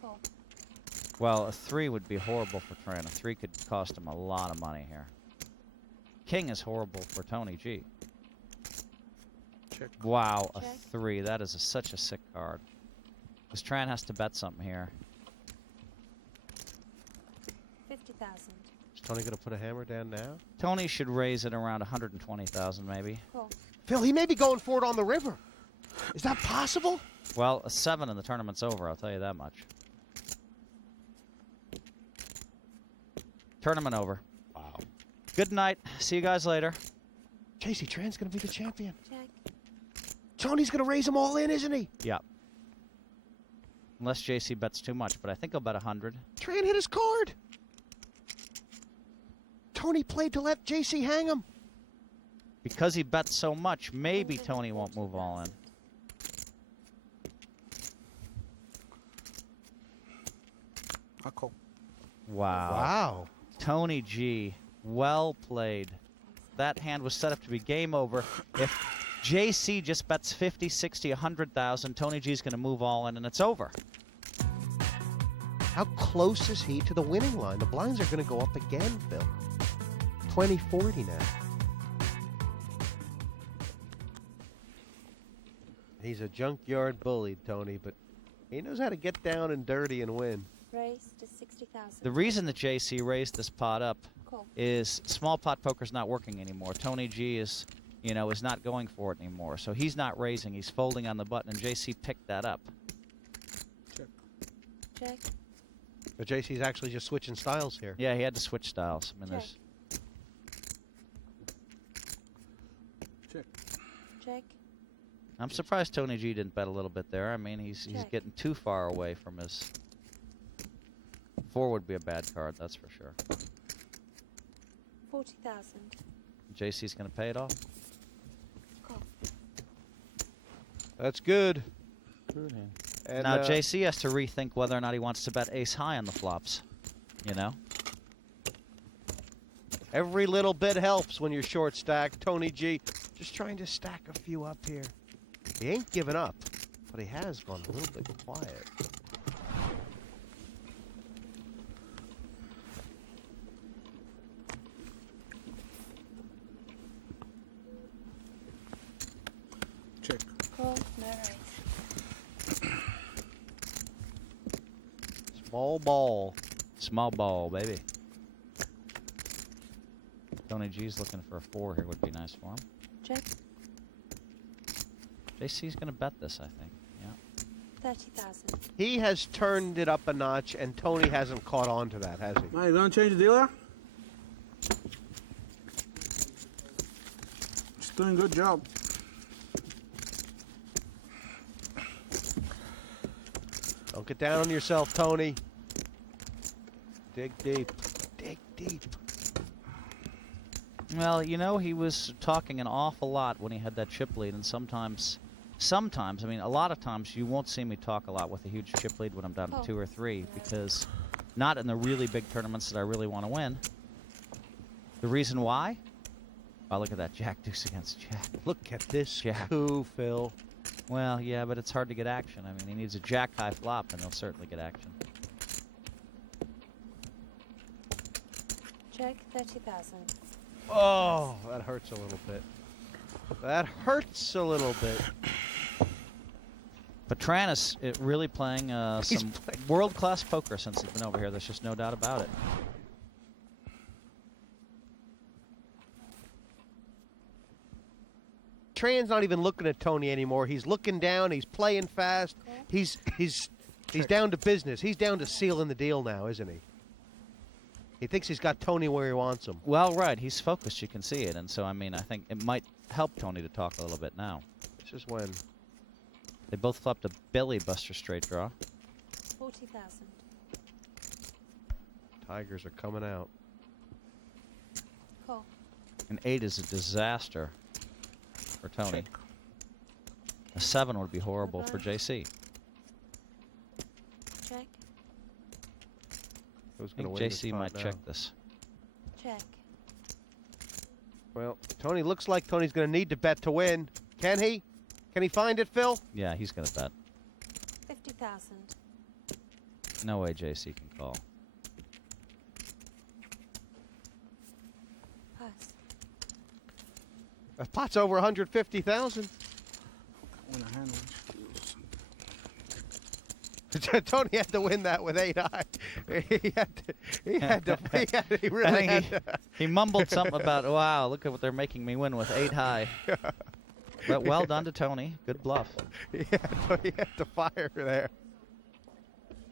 Call. Well, a 3 would be horrible for Tran. A 3 could cost him a lot of money here. King is horrible for Tony G. Check. Wow, Check. a 3. That is such a sick card. Because Tran has to bet something here. 50,000. Is Tony going to put a hammer down now? Tony should raise it around 120,000 maybe. Call. Phil, he may be going for it on the river. Is that possible? Well, a 7 and the tournament's over, I'll tell you that much. Tournament over. Wow. Good night. See you guys later. JC Tran's going to be the champion. Check. Tony's going to raise them all in, isn't he? Yeah. Unless JC bets too much, but I think he'll bet 100. Tran hit his card. Tony played to let JC hang him. Because he bets so much, maybe Tony won't move all in. I call. Wow. Wow. Tony G, well played. That hand was set up to be game over. If JC just bets 50, 60, 100,000, Tony G's going to move all in, and it's over. How close is he to the winning line? The blinds are going to go up again, Phil. 20-40 now. He's a junkyard bully, Tony, but he knows how to get down and dirty and win. Raise to 60,000. The reason that JC raised this pot up is small pot poker's not working anymore. Tony G is, is not going for it anymore. So he's not raising. He's folding on the button, and JC picked that up. Check. But JC's actually just switching styles here. Yeah, he had to switch styles. I mean, there's Check. Check. I'm surprised Tony G didn't bet a little bit there. I mean, he's getting too far away from his... 4 would be a bad card, that's for sure. 40,000. JC's going to pay it off. Call. That's good. And now JC has to rethink whether or not he wants to bet ace high on the flops. Every little bit helps when you're short stacked. Tony G just trying to stack a few up here. He ain't giving up, but he has gone a little bit quiet. Check. Call. No raise. Small ball. Small ball, baby. Tony G's looking for a 4 here. Would be nice for him. Check. JC's going to bet this, I think. Yeah. 30,000. He has turned it up a notch, and Tony hasn't caught on to that, has he? Now you going to change the dealer? Just doing a good job. Don't get down on yourself, Tony. Dig deep. Dig deep. Well, he was talking an awful lot when he had that chip lead, and sometimes, I mean, a lot of times you won't see me talk a lot with a huge chip lead when I'm down to 2 or 3, because Not in the really big tournaments that I really want to win. The reason why? Oh, look at that. Jack deuce against Jack. Look at this Jack. coup, Phil. Well, yeah, but it's hard to get action. I mean, he needs a jack high flop, and he'll certainly get action. Check 30,000. Oh, that hurts a little bit. That hurts a little bit. But Tran is really playing some world-class poker since he's been over here. There's just no doubt about it. Tran's not even looking at Tony anymore. He's looking down. He's playing fast. He's down to business. He's down to sealing the deal now, isn't he? He thinks he's got Tony where he wants him. Well, right. He's focused. You can see it. And so, I mean, I think it might help Tony to talk a little bit now. This is when they both flopped a belly buster straight draw. 40,000. Tigers are coming out. Call. An 8 is a disaster for Tony. A 7 would be horrible for JC. Check. Who's I going think to win JC might check this. Check. Well, Tony looks like Tony's going to need to bet to win. Can he? Can he find it, Phil? Yeah, he's going to bet. 50,000. No way JC can call. Pass. A pot's over 150,000. Tony had to win that with 8 high. He mumbled something about, wow, look at what they're making me win with 8 high. But well done to Tony. Good bluff. He had to fire there.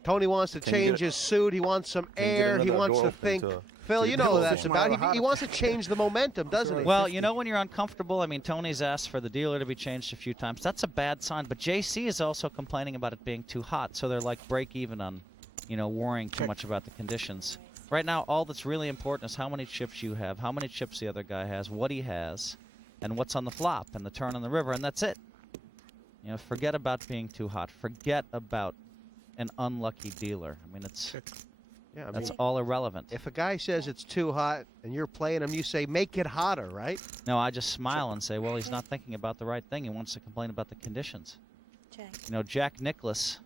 Tony wants to change his suit. He wants some air. He wants to think. Phil, you know what that's about. He wants to change the momentum, doesn't he? Well, you know when you're uncomfortable, I mean, Tony's asked for the dealer to be changed a few times. That's a bad sign. But JC is also complaining about it being too hot, so they're like break even on, worrying too much about the conditions. Right now, all that's really important is how many chips you have, how many chips the other guy has, what he has, and what's on the flop and the turn on the river, and that's it. Forget about being too hot. Forget about an unlucky dealer. I mean, that's all irrelevant. If a guy says it's too hot and you're playing him, you say, make it hotter, right? No, I just smile and say, well, he's not thinking about the right thing. He wants to complain about the conditions. Check. Jack Nicklaus,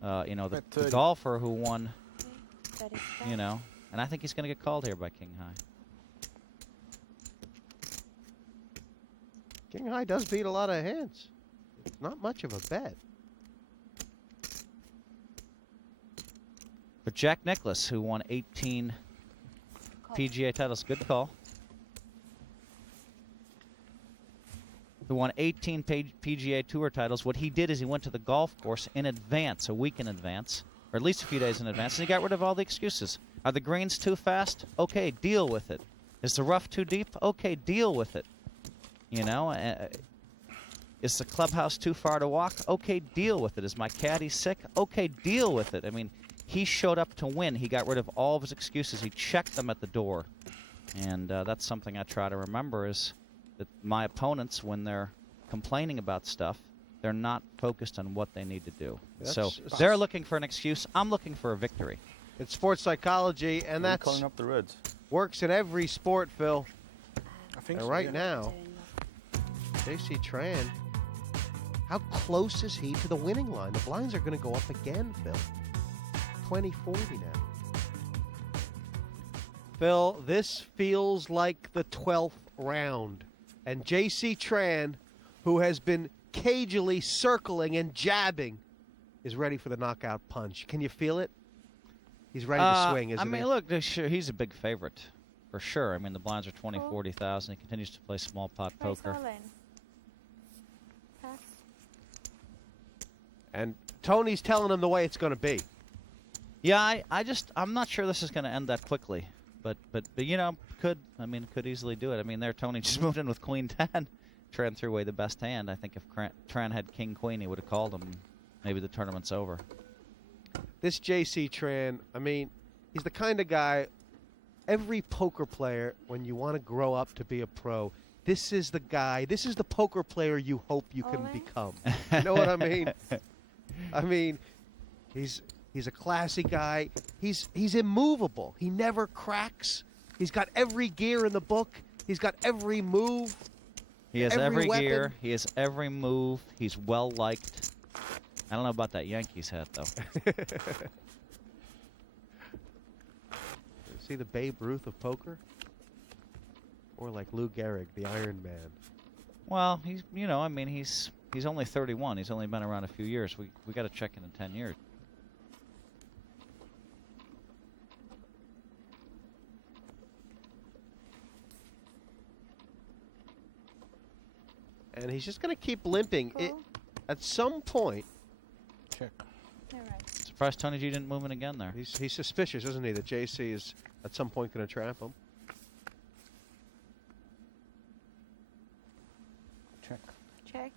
the golfer who won, and I think he's going to get called here by King High. King High does beat a lot of hands. It's not much of a bet. But Jack Nicklaus, who won 18 PGA titles, good call. Who won 18 PGA Tour titles. What he did is he went to the golf course in advance, a week in advance, or at least a few days in advance, and he got rid of all the excuses. Are the greens too fast? Okay, deal with it. Is the rough too deep? Okay, deal with it. Is the clubhouse too far to walk? Okay, deal with it. Is my caddy sick? Okay, deal with it. I mean, he showed up to win. He got rid of all of his excuses. He checked them at the door. And that's something I try to remember is that my opponents, when they're complaining about stuff, they're not focused on what they need to do. So they're looking for an excuse. I'm looking for a victory. It's sports psychology, and that's calling up the Reds. Works in every sport, Phil. I think and so, right yeah. now, JC Tran, how close is he to the winning line? The blinds are going to go up again, Phil. 20-40 now. Phil, this feels like the 12th round. And JC Tran, who has been cagily circling and jabbing, is ready for the knockout punch. Can you feel it? He's ready to swing, isn't he? I mean, look, he's a big favorite, for sure. I mean, the blinds are 20, 40,000. He continues to play small pot poker. Pass. And Tony's telling him the way it's going to be. Yeah, I'm not sure this is going to end that quickly. But could easily do it. I mean, Tony just moved in with Queen 10. Tran threw away the best hand. I think if Tran had King Queen, he would have called him. Maybe the tournament's over. This JC Tran, I mean, he's the kind of guy, every poker player, when you want to grow up to be a pro, this is the guy, this is the poker player you hope you can become. You know what I mean? I mean, he's He's a classy guy. He's immovable. He never cracks. He's got every gear in the book. He's got every move. He has every weapon. gear. He has every move. He's well liked. I don't know about that Yankees hat though. See the Babe Ruth of poker, or like Lou Gehrig, the Iron Man. Well, he's I mean he's only 31. He's only been around a few years. We got to check in 10 years. And he's just going to keep limping. At some point. Check. All right. Surprised Tony G didn't move in again there. He's suspicious, isn't he, that JC is at some point going to trap him. Check. Check.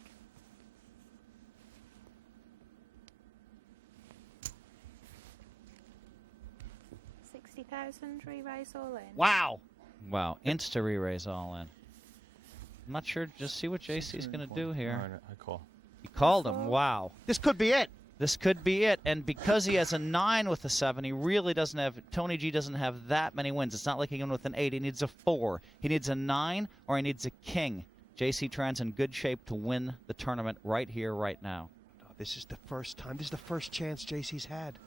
$60,000 re-raise all in. Wow. Wow. Insta re-raise all in. I'm not sure. Just see what JC's going to do here. I call. He called him. Wow. This could be it. This could be it. And because he has a 9 with a 7, he really doesn't have, Tony G doesn't have that many wins. It's not like he can win with an 8. He needs a 4. He needs a 9 or he needs a king. JC Tran's in good shape to win the tournament right here, right now. This is the first time. This is the first chance JC's had.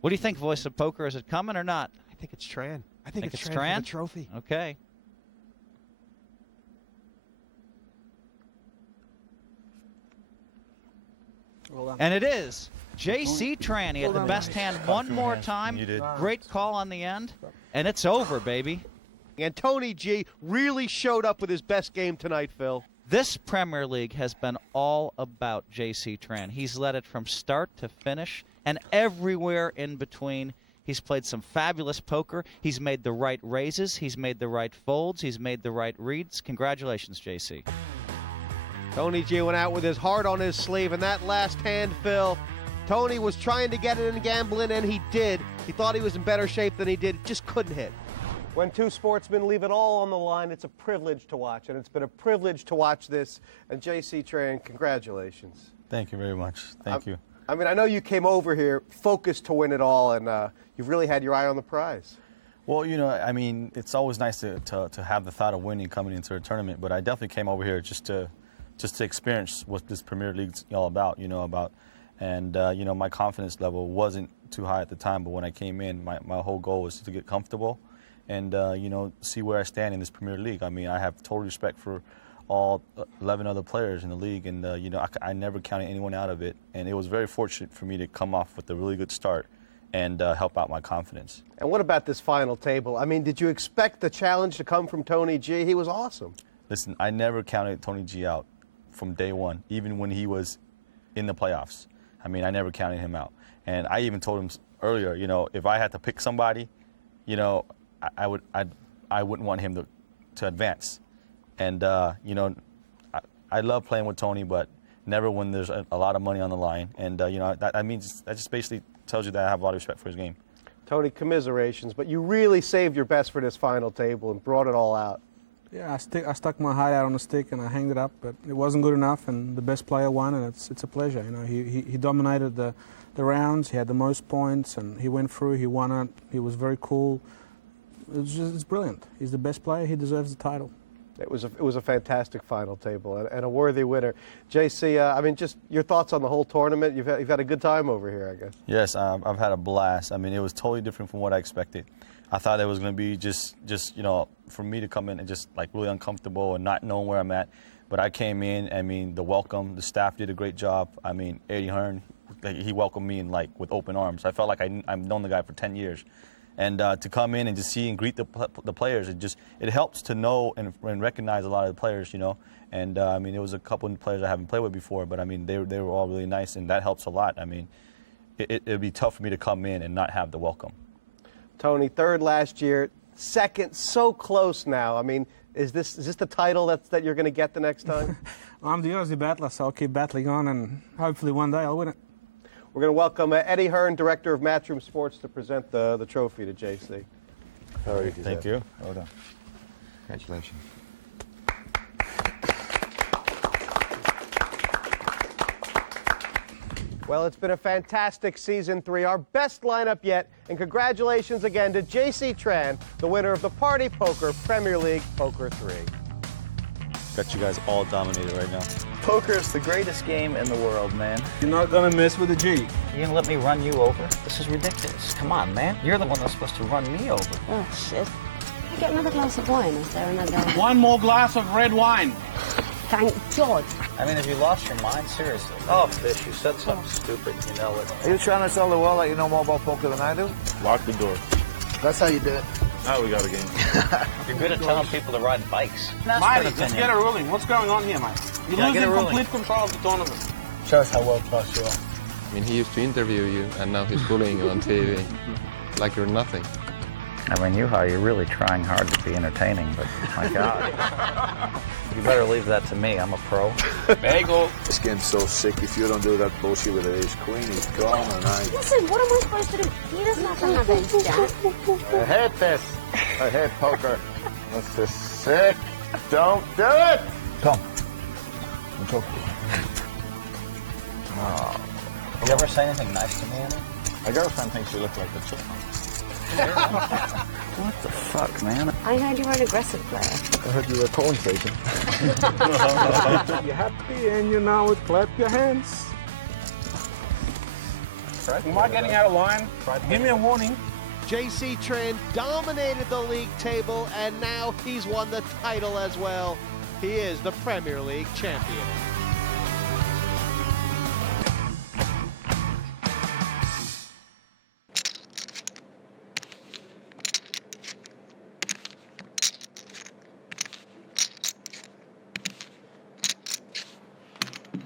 What do you think, Voice of Poker? Is it coming or not? I think it's Tran. I think it's Tran for the trophy. Okay. Well done. And it is JC Tran. He had the best hand one more time. You did. Great call on the end. And it's over, baby. And Tony G really showed up with his best game tonight, Phil. This Premier League has been all about JC Tran. He's led it from start to finish and everywhere in between. He's played some fabulous poker. He's made the right raises. He's made the right folds. He's made the right reads. Congratulations, JC. Tony G went out with his heart on his sleeve, and that last hand, Phil, Tony was trying to get it in gambling, and he did. He thought he was in better shape than he did. Just couldn't hit. When two sportsmen leave it all on the line, it's a privilege to watch, and it's been a privilege to watch this. And JC Tran, congratulations. Thank you very much. Thank you. I mean, I know you came over here focused to win it all, and you've really had your eye on the prize. Well, you know, I mean, it's always nice to have the thought of winning coming into a tournament, but I definitely came over here just to experience what this Premier League's all about, and my confidence level wasn't too high at the time, but when I came in, my whole goal was to get comfortable and, see where I stand in this Premier League. I mean, I have total respect for all 11 other players in the league, and, I never counted anyone out of it, and it was very fortunate for me to come off with a really good start and help out my confidence. And what about this final table? I mean, did you expect the challenge to come from Tony G? He was awesome. Listen, I never counted Tony G out from day one, even when he was in the playoffs. I mean, I never counted him out. And I even told him earlier, if I had to pick somebody, I wouldn't want him to advance. And, I love playing with Tony, but never when there's a lot of money on the line. And, that just basically tells you that I have a lot of respect for his game. Tony, commiserations, but you really saved your best for this final table and brought it all out. Yeah, I stuck my heart out on the stick and I hanged it up, but it wasn't good enough, and the best player won, and it's a pleasure. He dominated the rounds. He had the most points, and he went through. He won it. He was very cool. It's brilliant. He's the best player. He deserves the title. It was a fantastic final table and a worthy winner. JC, I mean, just your thoughts on the whole tournament. You've had a good time over here, I guess. Yes, I've had a blast. I mean, it was totally different from what I expected. I thought it was going to be just for me to come in and just like really uncomfortable and not knowing where I'm at. But I came in. I mean, the welcome, the staff did a great job. I mean, Eddie Hearn, he welcomed me in with open arms. I felt like I've known the guy for 10 years. And to come in and to see and greet the players, it helps to know and recognize a lot of the players, And I mean, there was a couple of players I haven't played with before, but I mean, they were all really nice, and that helps a lot. I mean, it'd be tough for me to come in and not have the welcome. Tony, third last year, second, so close now. I mean, is this the title that you're going to get the next time? Well, I'm the Aussie battler, so I'll keep battling on, and hopefully one day I'll win it. We're going to welcome Eddie Hearn, Director of Matchroom Sports, to present the trophy to JC. Thank you. Well done. Congratulations. Well, it's been a fantastic Season 3, our best lineup yet, and congratulations again to JC Tran, the winner of the Party Poker Premier League Poker 3. Got you guys all dominated right now. Poker is the greatest game in the world, man. You're not gonna mess with the G. You gonna let me run you over? This is ridiculous. Come on, man. You're the one that's supposed to run me over. Oh, shit. I get another glass of wine. Is there another? One more glass of red wine. Thank God. I mean, have you lost your mind? Seriously. Oh, Fish, you said something stupid. You know it. Are you trying to sell the world like you know more about poker than I do? Lock the door. That's how you do it. Now we got a game. You're good at telling people to ride bikes. Mighty, let's get a ruling. What's going on here, mate? You're losing complete control of the tournament. Show us how world class you are. I mean, he used to interview you, and now he's bullying you on TV. Like you're nothing. I mean, Juha, you're really trying hard to be entertaining, but my God. You better leave that to me. I'm a pro. Bagel. This game's so sick. If you don't do that bullshit with the ace queen, he's gone, and Listen, what am I supposed to do? He doesn't have to have ace jack. I hate this. I hate poker. This is sick. Don't do it. Tom, I'm talking to you. Oh. You ever say anything nice to me, Andy? My girlfriend thinks you look like the chick. What the fuck, man? I heard you were an aggressive player. I heard you were a corn taker. You're happy and you know it. Clap your hands. Am I getting out of line? Give me a warning. JC Tran dominated the league table, and now he's won the title as well. He is the Premier League champion.